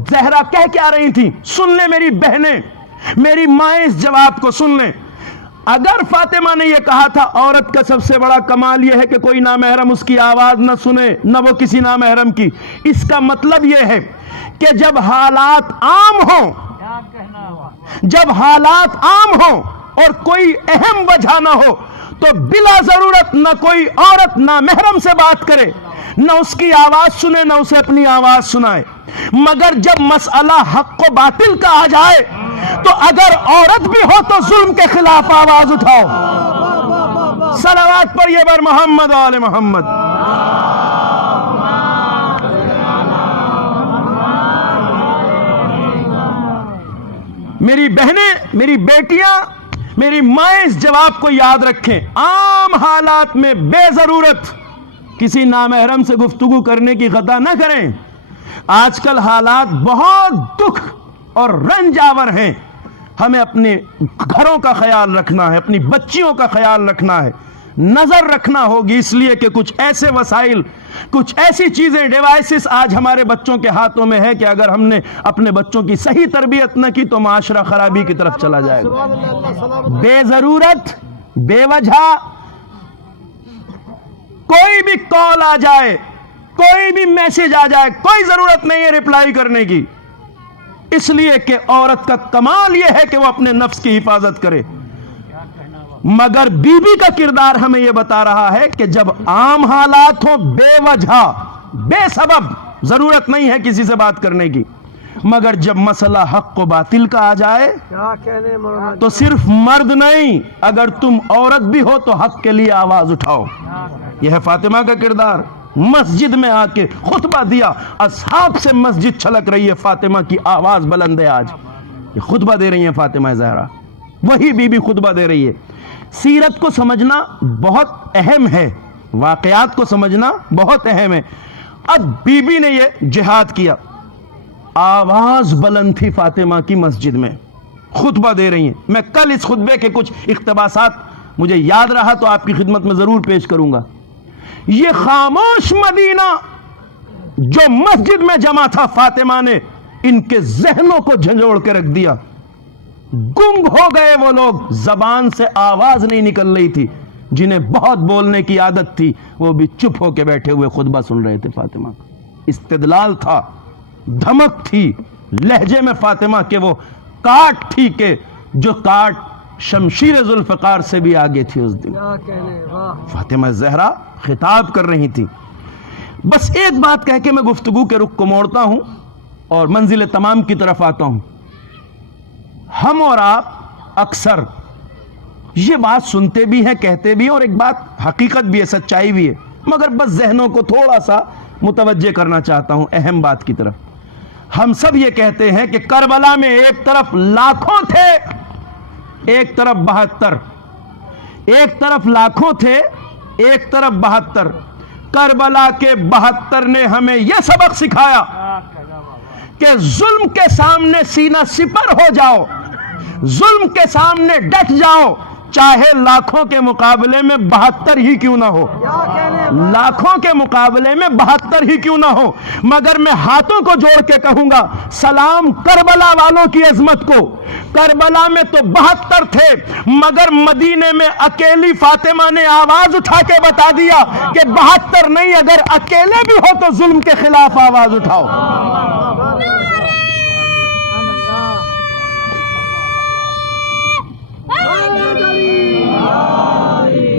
زہرا کہہ کیا رہی تھی؟ سن لیں میری بہنیں میری مائیں اس جواب کو سن لیں. اگر فاطمہ نے یہ کہا تھا عورت کا سب سے بڑا کمال یہ ہے کہ کوئی نامحرم اس کی آواز نہ سنے نہ وہ کسی نامحرم کی، اس کا مطلب یہ ہے کہ جب حالات عام ہوں، جب حالات عام ہوں اور کوئی اہم وجہ نہ ہو تو بلا ضرورت نہ کوئی عورت نامحرم سے بات کرے، نہ اس کی آواز سنے نہ اسے اپنی آواز سنائے. مگر جب مسئلہ حق و باطل کا آ جائے تو اگر عورت بھی ہو تو ظلم کے خلاف آواز اٹھاؤ. صلوات پر یہ بر محمد و آل محمد. میری بہنیں میری بیٹیاں میری مائیں اس جواب کو یاد رکھیں. عام حالات میں بے ضرورت کسی نامحرم سے گفتگو کرنے کی خطا نہ کریں. آج کل حالات بہت دکھ اور رنج آور ہیں، ہمیں اپنے گھروں کا خیال رکھنا ہے، اپنی بچیوں کا خیال رکھنا ہے، نظر رکھنا ہوگی، اس لیے کہ کچھ ایسے وسائل کچھ ایسی چیزیں ڈیوائسز آج ہمارے بچوں کے ہاتھوں میں ہے کہ اگر ہم نے اپنے بچوں کی صحیح تربیت نہ کی تو معاشرہ خرابی کی طرف چلا جائے گا. بے ضرورت بے وجہ کوئی بھی کال آ جائے، کوئی بھی میسج آ جائے، کوئی ضرورت نہیں ہے رپلائی کرنے کی، اس لیے کہ عورت کا کمال یہ ہے کہ وہ اپنے نفس کی حفاظت کرے. مگر بی بی کا کردار ہمیں یہ بتا رہا ہے کہ جب عام حالات ہوں، بے وجہ بے سبب ضرورت نہیں ہے کسی سے بات کرنے کی، مگر جب مسئلہ حق و باطل کا آ جائے تو صرف مرد نہیں، اگر تم عورت بھی ہو تو حق کے لیے آواز اٹھاؤ. یہ ہے فاطمہ کا کردار. مسجد میں آ کے خطبہ دیا، اصحاب سے مسجد چھلک رہی ہے، فاطمہ کی آواز بلند ہے. آج یہ خطبہ دے رہی ہیں فاطمہ زہرا، وہی بی بی خطبہ دے رہی ہے. سیرت کو سمجھنا بہت اہم ہے، واقعات کو سمجھنا بہت اہم ہے. اب بی بی نے یہ جہاد کیا، آواز بلند تھی فاطمہ کی مسجد میں، خطبہ دے رہی ہیں. میں کل اس خطبے کے کچھ اقتباسات مجھے یاد رہا تو آپ کی خدمت میں ضرور پیش کروں گا. یہ خاموش مدینہ جو مسجد میں جمع تھا، فاطمہ نے ان کے ذہنوں کو جھنجھوڑ کے رکھ دیا. گنگ ہو گئے وہ لوگ، زبان سے آواز نہیں نکل رہی تھی. جنہیں بہت بولنے کی عادت تھی وہ بھی چپ ہو کے بیٹھے ہوئے خطبہ سن رہے تھے فاطمہ کا. استدلال تھا، دھمک تھی لہجے میں فاطمہ کے، وہ کاٹ تھی کہ جو کاٹ شمشیر ذوالفقار سے بھی آگے تھی. اس دن فاطمہ زہرا خطاب کر رہی تھی. بس ایک بات کہہ کے میں گفتگو کے رخ کو موڑتا ہوں اور منزل تمام کی طرف آتا ہوں. ہم اور آپ اکثر یہ بات سنتے بھی ہیں، کہتے بھی ہیں، اور ایک بات حقیقت بھی ہے، سچائی بھی ہے، مگر بس ذہنوں کو تھوڑا سا متوجہ کرنا چاہتا ہوں اہم بات کی طرف. ہم سب یہ کہتے ہیں کہ کربلا میں ایک طرف لاکھوں تھے، ایک طرف 72. ایک طرف لاکھوں تھے، ایک طرف 72. کربلا کے 72 نے ہمیں یہ سبق سکھایا کہ ظلم کے سامنے سینہ سپر ہو جاؤ، ظلم کے سامنے ڈٹ جاؤ، چاہے لاکھوں کے مقابلے میں 72 ہی کیوں نہ ہو، لاکھوں کے مقابلے میں 72 ہی کیوں نہ ہو. مگر میں ہاتھوں کو جوڑ کے کہوں گا، سلام کربلا والوں کی عظمت کو. کربلا میں تو 72 تھے، مگر مدینے میں اکیلی فاطمہ نے آواز اٹھا کے بتا دیا کہ 72 نہیں، اگر اکیلے بھی ہو تو ظلم کے خلاف آواز اٹھاؤ.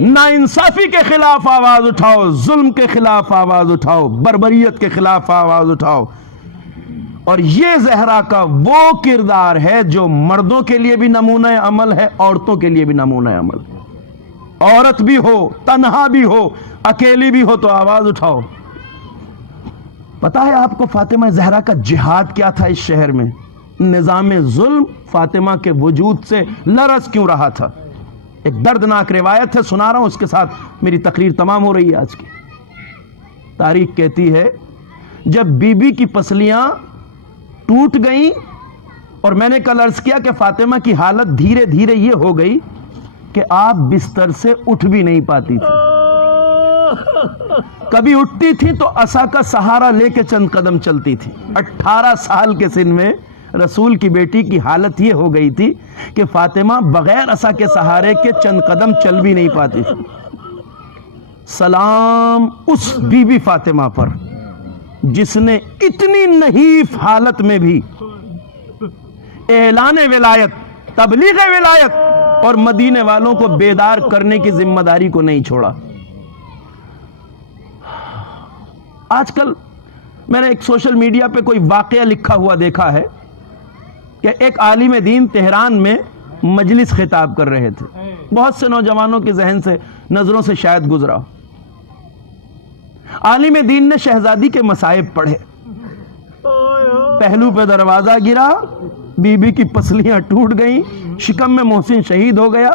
ناانصافی کے خلاف آواز اٹھاؤ، ظلم کے خلاف آواز اٹھاؤ، بربریت کے خلاف آواز اٹھاؤ. اور یہ زہرا کا وہ کردار ہے جو مردوں کے لیے بھی نمونہ عمل ہے، عورتوں کے لیے بھی نمونہ عمل ہے. عورت بھی ہو، تنہا بھی ہو، اکیلی بھی ہو تو آواز اٹھاؤ. پتا ہے آپ کو فاطمہ زہرا کا جہاد کیا تھا اس شہر میں؟ نظام ظلم فاطمہ کے وجود سے لرز کیوں رہا تھا؟ ایک دردناک روایت ہے، سنا رہا ہوں، اس کے ساتھ میری تقریر تمام ہو رہی ہے آج کی. تاریخ کہتی ہے جب بی بی کی پسلیاں ٹوٹ گئیں، اور میں نے کل عرض کیا کہ فاطمہ کی حالت دھیرے دھیرے یہ ہو گئی کہ آپ بستر سے اٹھ بھی نہیں پاتی تھی. کبھی اٹھتی تھی تو عصا کا سہارا لے کے چند قدم چلتی تھی. 18 سال کے سن میں رسول کی بیٹی کی حالت یہ ہو گئی تھی کہ فاطمہ بغیر عصا کے سہارے کے چند قدم چل بھی نہیں پاتی تھی. سلام اس بی بی فاطمہ پر جس نے اتنی نحیف حالت میں بھی اعلان ولایت، تبلیغ ولایت اور مدینے والوں کو بیدار کرنے کی ذمہ داری کو نہیں چھوڑا. آج کل میں نے ایک سوشل میڈیا پہ کوئی واقعہ لکھا ہوا دیکھا ہے کہ ایک عالم دین تہران میں مجلس خطاب کر رہے تھے. بہت سے نوجوانوں کے ذہن سے، نظروں سے شاید گزرا. عالم دین نے شہزادی کے مصائب پڑھے، پہلو پہ دروازہ گرا، بی بی کی پسلیاں ٹوٹ گئیں، شکم میں محسن شہید ہو گیا.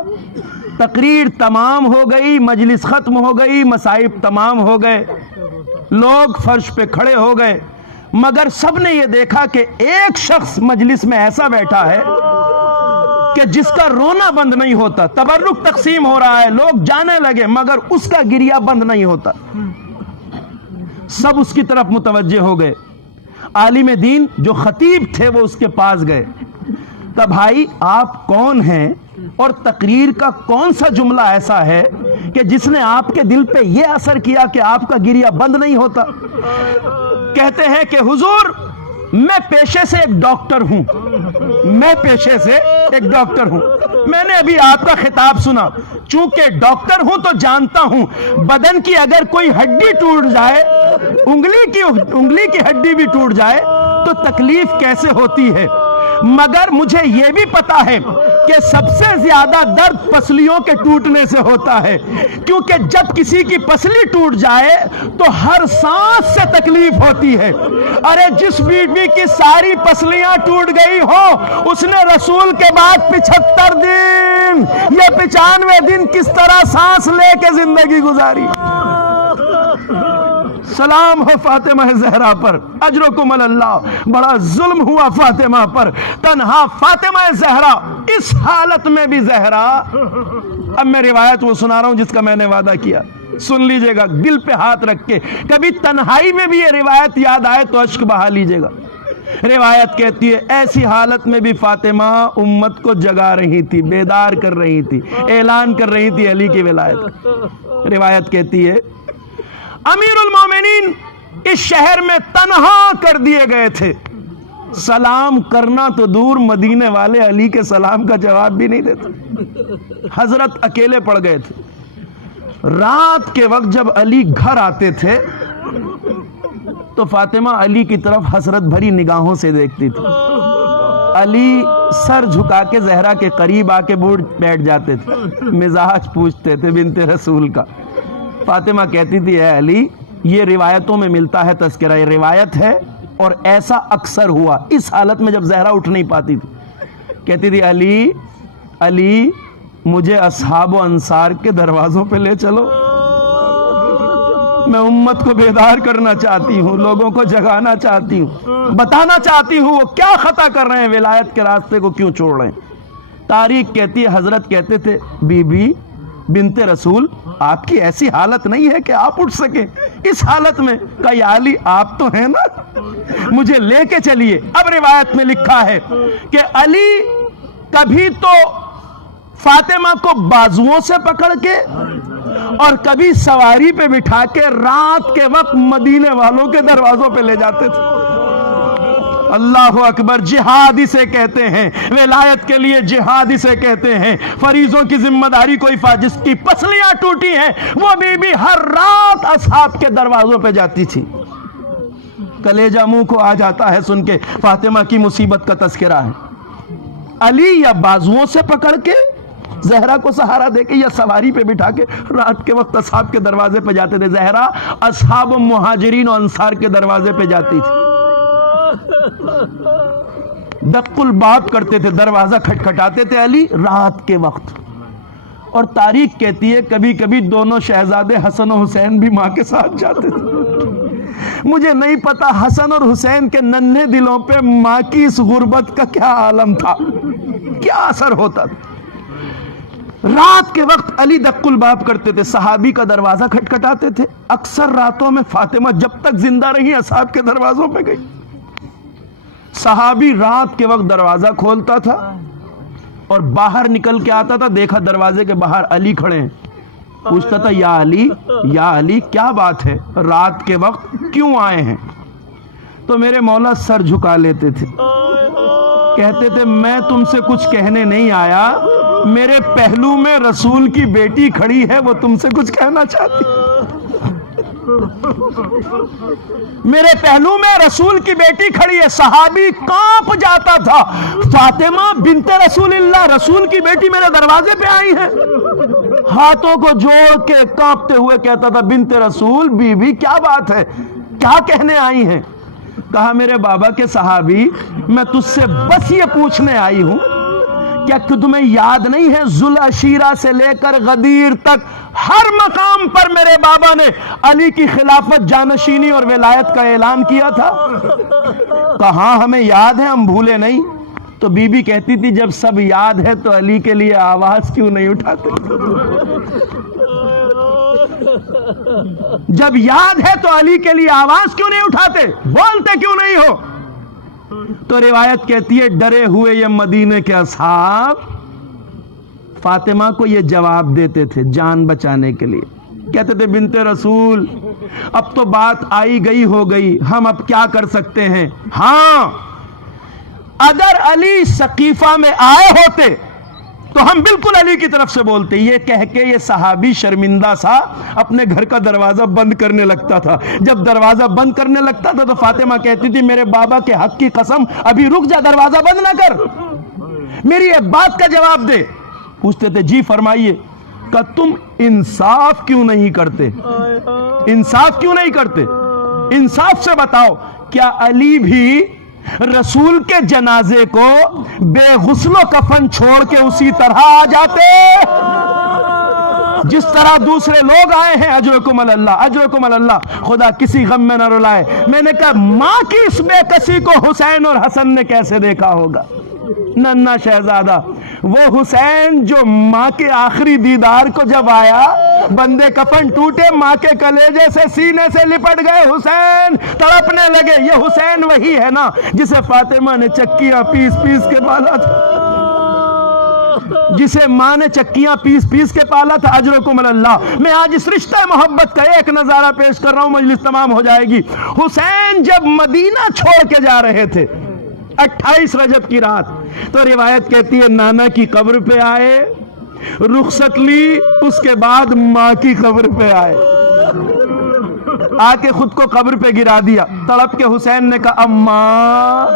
تقریر تمام ہو گئی، مجلس ختم ہو گئی، مصائب تمام ہو گئے، لوگ فرش پہ کھڑے ہو گئے. مگر سب نے یہ دیکھا کہ ایک شخص مجلس میں ایسا بیٹھا ہے کہ جس کا رونا بند نہیں ہوتا. تبرک تقسیم ہو رہا ہے، لوگ جانے لگے، مگر اس کا گریہ بند نہیں ہوتا. سب اس کی طرف متوجہ ہو گئے. عالم دین جو خطیب تھے وہ اس کے پاس گئے. کہ بھائی آپ کون ہیں اور تقریر کا کون سا جملہ ایسا ہے کہ جس نے آپ کے دل پہ یہ اثر کیا کہ آپ کا گریہ بند نہیں ہوتا؟ کہتے ہیں کہ حضور میں پیشے سے ایک ڈاکٹر ہوں، میں پیشے سے ایک ڈاکٹر ہوں. میں نے ابھی آپ کا خطاب سنا، چونکہ ڈاکٹر ہوں تو جانتا ہوں بدن کی اگر کوئی ہڈی ٹوٹ جائے، انگلی کی ہڈی بھی ٹوٹ جائے تو تکلیف کیسے ہوتی ہے. مگر مجھے یہ بھی پتا ہے کہ سب سے زیادہ درد پسلیوں کے ٹوٹنے سے ہوتا ہے، کیونکہ جب کسی کی پسلی ٹوٹ جائے تو ہر سانس سے تکلیف ہوتی ہے. ارے جس بیوی کی ساری پسلیاں ٹوٹ گئی ہو اس نے رسول کے بعد 75 دن یا 95 دن کس طرح سانس لے کے زندگی گزاری. سلام ہو فاطمہ زہرا پر، اجرکم اللہ، بڑا ظلم ہوا فاطمہ پر، تنہا فاطمہ زہرا، اس حالت میں بھی زہرا۔ اب میں روایت وہ سنا رہا ہوں جس کا میں نے وعدہ کیا، سن لیجئے گا دل پہ ہاتھ رکھ کے، کبھی تنہائی میں بھی یہ روایت یاد آئے تو اشک بہا لیجئے گا۔ روایت کہتی ہے ایسی حالت میں بھی فاطمہ امت کو جگا رہی تھی، بیدار کر رہی تھی، اعلان کر رہی تھی علی کی ولایت۔ روایت کہتی ہے امیر المومنین اس شہر میں تنہا کر دیے گئے تھے، سلام کرنا تو دور، مدینے والے علی کے سلام کا جواب بھی نہیں دیتے، حضرت اکیلے پڑ گئے تھے۔ رات کے وقت جب علی گھر آتے تھے تو فاطمہ علی کی طرف حسرت بھری نگاہوں سے دیکھتی تھی۔ علی سر جھکا کے زہرا کے قریب آ کے بیٹھ جاتے تھے، مزاج پوچھتے تھے بنت رسول کا۔ فاطمہ کہتی تھی اے علی، یہ روایتوں میں ملتا ہے تذکرہ، یہ روایت ہے اور ایسا اکثر ہوا۔ اس حالت میں جب زہرا اٹھ نہیں پاتی تھی کہتی تھی علی علی مجھے اصحاب و انصار کے دروازوں پہ لے چلو، میں امت کو بیدار کرنا چاہتی ہوں، لوگوں کو جگانا چاہتی ہوں، بتانا چاہتی ہوں وہ کیا خطا کر رہے ہیں، ولایت کے راستے کو کیوں چھوڑ رہے ہیں۔ تاریخ کہتی ہے حضرت کہتے تھے بی بی بنت رسول آپ کی ایسی حالت نہیں ہے کہ آپ اٹھ سکیں، اس حالت میں کہا یا علی آپ تو ہیں نا، مجھے لے کے چلیے۔ اب روایت میں لکھا ہے کہ علی کبھی تو فاطمہ کو بازوؤں سے پکڑ کے اور کبھی سواری پہ بٹھا کے رات کے وقت مدینے والوں کے دروازوں پہ لے جاتے تھے۔ اللہ اکبر، جہاد اسے کہتے ہیں، ولایت کے لیے جہاد اسے کہتے ہیں۔ فریضوں کی ذمہ داری کوئی جس کی پسلیاں ٹوٹی ہیں وہ بی ہر رات اصحاب کے دروازوں پہ جاتی تھی۔ کلیجہ منہ کو آ جاتا ہے سن کے فاطمہ کی مصیبت کا تذکرہ ہے۔ علی یا بازوؤں سے پکڑ کے زہرا کو سہارا دے کے یا سواری پہ بٹھا کے رات کے وقت اصحاب کے دروازے پہ جاتے تھے۔ زہرا اصحاب و مہاجرین و انصار کے دروازے پہ جاتی تھی، دق الباب کرتے تھے، دروازہ کھٹکھٹاتے تھے علی رات کے وقت۔ اور تاریخ کہتی ہے کبھی کبھی دونوں شہزادے حسن و حسین بھی ماں کے ساتھ جاتے تھے۔ مجھے نہیں پتا حسن اور حسین کے ننھے دلوں پہ ماں کی اس غربت کا کیا عالم تھا، کیا اثر ہوتا تھا۔ رات کے وقت علی دق الباب کرتے تھے، صحابی کا دروازہ کھٹکھٹاتے تھے۔ اکثر راتوں میں فاطمہ جب تک زندہ رہی اصحاب کے دروازوں پہ گئی۔ صحابی رات کے وقت دروازہ کھولتا تھا اور باہر نکل کے آتا تھا، دیکھا دروازے کے باہر علی کھڑے ہیں، پوچھتا تھا یا علی کیا بات ہے، رات کے وقت کیوں آئے ہیں؟ تو میرے مولا سر جھکا لیتے تھے، کہتے تھے میں تم سے کچھ کہنے نہیں آیا، میرے پہلو میں رسول کی بیٹی کھڑی ہے، وہ تم سے کچھ کہنا چاہتی ہے۔ میرے پہلو میں رسول کی بیٹی کھڑی ہے۔ صحابی کانپ جاتا تھا، فاطمہ بنت رسول اللہ، رسول کی بیٹی میرے دروازے پہ آئی ہے، ہاتھوں کو جوڑ کے کانپتے ہوئے کہتا تھا بنت رسول بی بی کیا بات ہے، کیا کہنے آئی ہیں؟ کہا میرے بابا کے صحابی میں تجھ سے بس یہ پوچھنے آئی ہوں کیا تمہیں یاد نہیں ہے ذوالعشیرہ سے لے کر غدیر تک ہر مقام پر میرے بابا نے علی کی خلافت جانشینی اور ولایت کا اعلان کیا تھا؟ کہاں ہمیں یاد ہے، ہم بھولے نہیں۔ تو بی بی کہتی تھی جب سب یاد ہے تو علی کے لیے آواز کیوں نہیں اٹھاتے؟ جب یاد ہے تو علی کے لیے آواز کیوں نہیں اٹھاتے، بولتے کیوں نہیں ہو؟ تو روایت کہتی ہے ڈرے ہوئے یہ مدینے کے اصحاب فاطمہ کو یہ جواب دیتے تھے جان بچانے کے لیے، کہتے تھے بنت رسول اب تو بات آئی گئی ہو گئی، ہم اب کیا کر سکتے ہیں؟ ہاں اگر علی سقیفہ میں آئے ہوتے تو ہم بالکل علی کی طرف سے بولتے۔ یہ کہہ کے یہ صحابی شرمندہ سا اپنے گھر کا دروازہ بند کرنے لگتا تھا۔ جب دروازہ بند کرنے لگتا تھا تو فاطمہ کہتی تھی میرے بابا کے حق کی قسم ابھی رک جا، دروازہ بند نہ کر، میری ایک بات کا جواب دے۔ پوچھتے تھے جی فرمائیے۔ کہ تم انصاف کیوں نہیں کرتے؟ انصاف کیوں نہیں کرتے؟ انصاف سے بتاؤ کیا علی بھی رسول کے جنازے کو بے غسل و کفن چھوڑ کے اسی طرح آ جاتے؟ جس طرح دوسرے لوگ آئے ہیں اجرکم اللہ اجرکم اللہ، خدا کسی غم میں نہ رلائے۔ میں نے کہا ماں کی اس بے کسی کو حسین اور حسن نے کیسے دیکھا ہوگا؟ ننھا شہزادہ، وہ حسین جو ماں کے آخری دیدار کو جب آیا، بندے کفن ٹوٹے، ماں کے کلیجے سے سینے سے لپٹ گئے، حسین تڑپنے لگے۔ یہ حسین وہی ہے نا جسے فاطمہ نے چکیاں پیس پیس کے پالا تھا، جسے ماں نے چکیاں پیس پیس کے پالا تھا۔ اجرکم اللہ۔ میں آج اس رشتہ محبت کا ایک نظارہ پیش کر رہا ہوں، مجلس تمام ہو جائے گی۔ حسین جب مدینہ چھوڑ کے جا رہے تھے 28 رجب کی رات، تو روایت کہتی ہے نانا کی قبر پہ آئے، رخصت لی، اس کے بعد ماں کی قبر پہ آئے، آ کے خود کو قبر پہ گرا دیا۔ تڑپ کے حسین نے کہا اماں،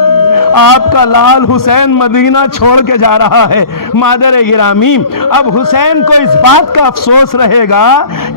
آپ کا لال حسین مدینہ چھوڑ کے جا رہا ہے۔ مادر گرامی، اب حسین کو اس بات کا افسوس رہے گا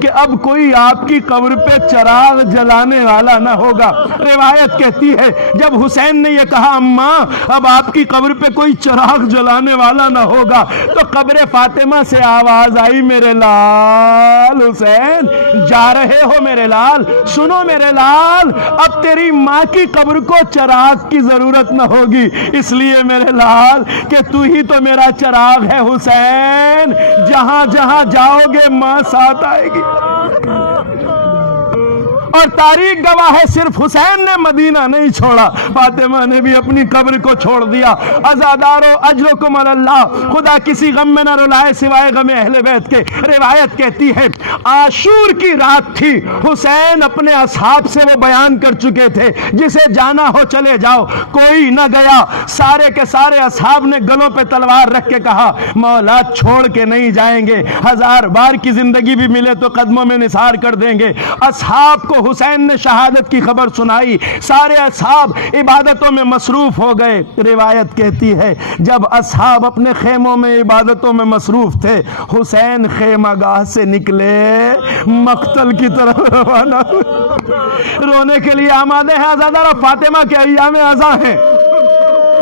کہ اب کوئی آپ کی قبر پہ چراغ جلانے والا نہ ہوگا۔ روایت کہتی ہے جب حسین نے یہ کہا اماں اب آپ کی قبر پہ کوئی چراغ جلانے والا نہ ہوگا، تو قبر فاطمہ سے آواز آئی میرے لال حسین، جا رہے ہو میرے لال، سنو میرے لال، اب تیری ماں کی قبر کو چراغ کی ضرورت نہ ہوگی، اس لیے میرے لال کہ تو ہی تو میرا چراغ ہے حسین، جہاں جہاں جاؤ گے ماں ساتھ آئے گی۔ اور تاریخ گواہ ہے صرف حسین نے مدینہ نہیں چھوڑا، فاطمہ نے بھی اپنی قبر کو چھوڑ دیا۔ عزادارو اجرکم اللہ، خدا کسی غم میں نہ رلائے سوائے غم اہل بیت کے۔ روایت کہتی ہے عاشور کی رات تھی، حسین اپنے اصحاب سے وہ بیان کر چکے تھے جسے جانا ہو چلے جاؤ، کوئی نہ گیا۔ سارے کے سارے اصحاب نے گلوں پہ تلوار رکھ کے کہا مولا چھوڑ کے نہیں جائیں گے، 1000 بار کی زندگی بھی ملے تو قدموں میں نثار کر دیں گے۔ اصحاب کو حسین نے شہادت کی خبر سنائی، سارے اصحاب عبادتوں میں مصروف ہو گئے۔ روایت کہتی ہے جب اصحاب اپنے خیموں میں عبادتوں میں مصروف تھے، حسین خیمہ گاہ سے نکلے، مقتل کی طرف روانہ رونے کے لیے آمادے ہیں۔ عزادارہ فاطمہ کے ایام ازاں ہیں،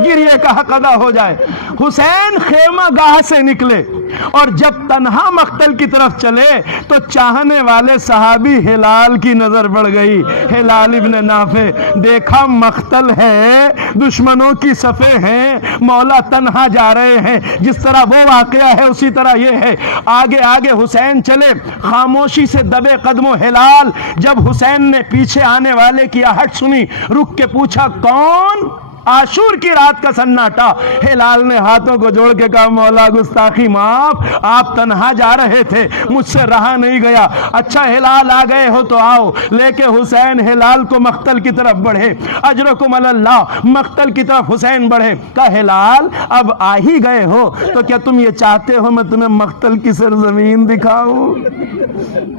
گریے کا حق ادا ہو جائے۔ حسین خیمہ گاہ سے نکلے اور جب تنہا مقتل کی طرف چلے تو چاہنے والے صحابی ہلال کی نظر پڑ گئی۔ ہلال ابن نافع، دیکھا مقتل ہے، دشمنوں کی صفیں ہیں، مولا تنہا جا رہے ہیں، جس طرح وہ واقعہ ہے اسی طرح یہ ہے۔ آگے آگے حسین چلے، خاموشی سے دبے قدموں ہلال۔ جب حسین نے پیچھے آنے والے کی آہٹ سنی، رک کے پوچھا کون؟ عاشور کی رات کا سناٹا۔ ہلال نے ہاتھوں کو جوڑ کے کہا مولا گستاخی معاف، آپ تنہا جا رہے تھے، مجھ سے رہا نہیں گیا۔ اچھا ہلال آ گئے ہو تو آؤ۔ لے کے حسین ہلال کو مقتل کی طرف بڑھے۔ اجرکم اللہ، مقتل کی طرف حسین بڑھے۔ کہا ہلال اب آ ہی گئے ہو تو کیا تم یہ چاہتے ہو میں تمہیں مقتل کی سرزمین دکھاؤں؟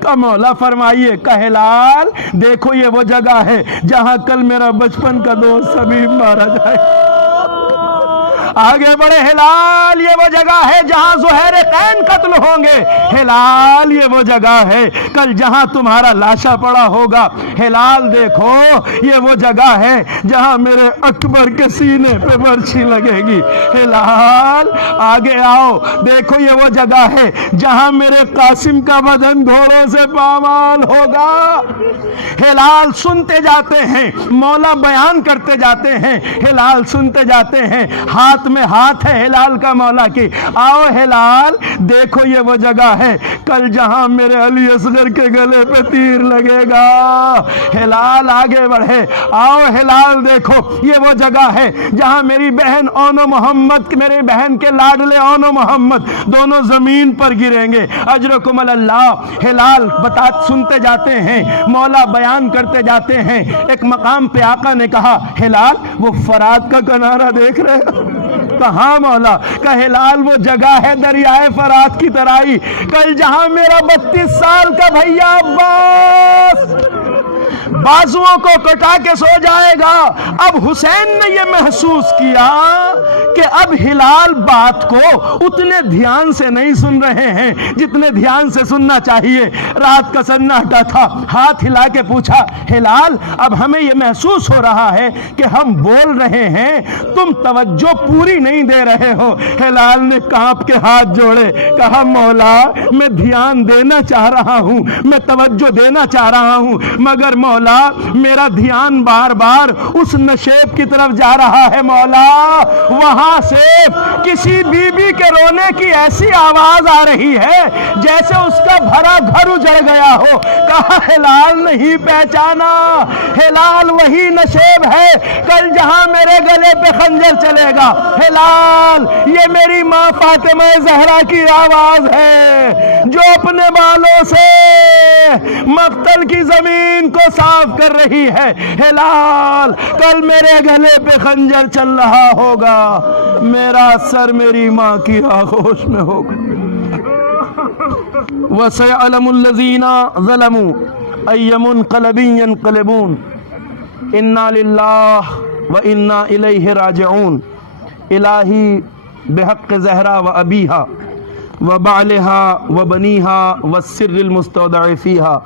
کہا مولا فرمائیے۔ کہا ہلال دیکھو یہ وہ جگہ ہے جہاں کل میرا بچپن کا دوست حبیب مارا جائے۔ آگے بڑھے ہلال، یہ وہ جگہ ہے جہاں زہیر قین قتل ہوں گے۔ ہلال یہ وہ جگہ ہے کل جہاں تمہارا لاشا پڑا ہوگا۔ ہلال دیکھو یہ وہ جگہ ہے جہاں میرے اکبر کے سینے پہ برچھی لگے گی۔ ہلال آگے آؤ، دیکھو یہ وہ جگہ ہے جہاں میرے قاسم کا بدن گھوڑوں سے پامال ہوگا۔ ہلال سنتے جاتے ہیں، مولا بیان کرتے جاتے ہیں، ہلال سنتے جاتے ہیں، ہاتھ میں ہاتھ ہے ہلال کا مولا کی۔ آؤ ہلال دیکھو یہ وہ جگہ ہے کل جہاں میرے علی اصغر کے گلے پہ تیر لگے گا۔ ہلال آگے بڑھے، آؤ ہلال دیکھو یہ وہ جگہ ہے جہاں میری بہن اون و محمد، میرے بہن کے لاڈلے اون و محمد دونوں زمین پر گریں گے۔ اجرکم اللہ۔ ہلال سنتے جاتے ہیں، مولا بیان کرتے جاتے ہیں۔ ایک مقام پہ آقا نے کہا ہلال وہ فرات کا کنارہ دیکھ رہے ہو؟ کہاں مولا؟ کہ ہلال وہ جگہ ہے دریائے فرات کی ترائی، کل جہاں میرا 32 سال کا بھیا عباس بازوؤں کو کٹا کے سو جائے گا۔ اب حسین نے یہ محسوس کیا کہ کہ اب ہلال بات کو اتنے دھیان سے نہیں سن رہے ہیں جتنے دھیان سے سننا چاہیے۔ رات کا سناٹا تھا، ہاتھ ہلا کے پوچھا ہلال اب ہمیں یہ محسوس ہو رہا ہے کہ ہم بول رہے ہیں، تم توجہ پوری نہیں دے رہے ہو۔ ہلال نے کانپ کے ہاتھ جوڑے، کہا مولا میں دھیان دینا چاہ رہا ہوں، میں توجہ دینا چاہ رہا ہوں، مگر مولا میرا دھیان بار بار اس نشیب کی طرف جا رہا ہے۔ مولا وہاں سے کسی بی بی کے رونے کی ایسی آواز آ رہی ہے جیسے اس کا بھرا گھر اجڑ گیا ہو۔ کہا ہلال نہیں پہچانا، ہلال وہی نشیب ہے کل جہاں میرے گلے پہ خنجر چلے گا۔ ہلال یہ میری ماں فاطمہ زہرا کی آواز ہے جو اپنے بالوں سے مقتل کی زمین کو صاف کر رہی ہے۔ ہلال کل میرے گلے پہ خنجر چل رہا ہوگا، میرا سر میری ماں کی آغوش میں ہوگا۔ وَسَيَعْلَمُ الَّذِينَ ظَلَمُوا أَيَّ مُنقَلَبٍ يَنقَلِبُونَ إِنَّا لِلَّهِ وَإِنَّا إِلَيْهِ رَاجِعُونَ الہی بحق زہرا و ابیہا و بعلہا و بنیہا والسر المستودع فیہا،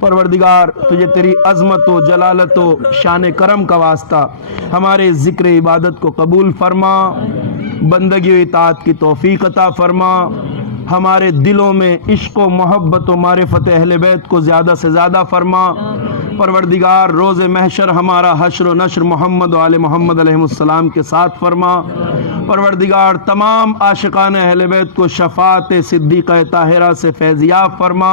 پروردگار تجھے تیری عظمت و جلالت و شان کرم کا واسطہ ہمارے ذکر عبادت کو قبول فرما، بندگی و اطاعت کی توفیق عطا فرما، ہمارے دلوں میں عشق و محبت و معرفت اہل بیت کو زیادہ سے زیادہ فرما۔ پروردگار روز محشر ہمارا حشر و نشر محمد و آل محمد علیہ السلام کے ساتھ فرما۔ پروردگار تمام عاشقان اہل بیت کو شفاعت صدیقہ طاہرہ سے فیضیاب فرما۔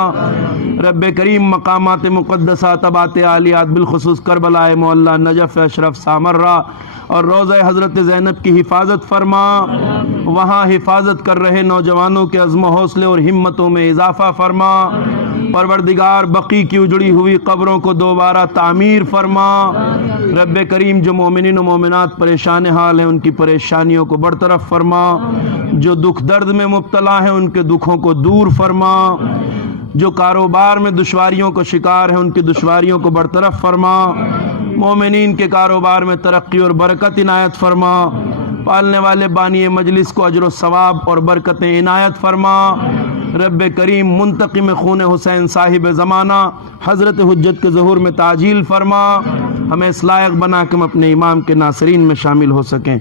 رب کریم مقامات مقدسہ تبات عالیات بالخصوص کربلا معلی نجف اشرف سامرہ اور روضہ حضرت زینب کی حفاظت فرما، وہاں حفاظت کر رہے نوجوانوں کے عزم و حوصلے اور ہمتوں میں اضافہ فرما۔ پروردگار بقی کی اجڑی ہوئی قبروں کو دوبارہ تعمیر فرما۔ رب کریم جو مومنین و مومنات پریشان حال ہیں ان کی پریشانیوں کو برطرف فرما، جو دکھ درد میں مبتلا ہیں ان کے دکھوں کو دور فرما، جو کاروبار میں دشواریوں کو شکار ہیں ان کی دشواریوں کو برطرف فرما، مومنین کے کاروبار میں ترقی اور برکت عنایت فرما، پالنے والے بانی مجلس کو اجر و ثواب اور برکتیں عنایت فرما۔ رب کریم منتقم خون حسین صاحب زمانہ حضرت حجت کے ظہور میں تعجیل فرما، ہمیں اس لائق بنا کہ ہم اپنے امام کے ناصرین میں شامل ہو سکیں۔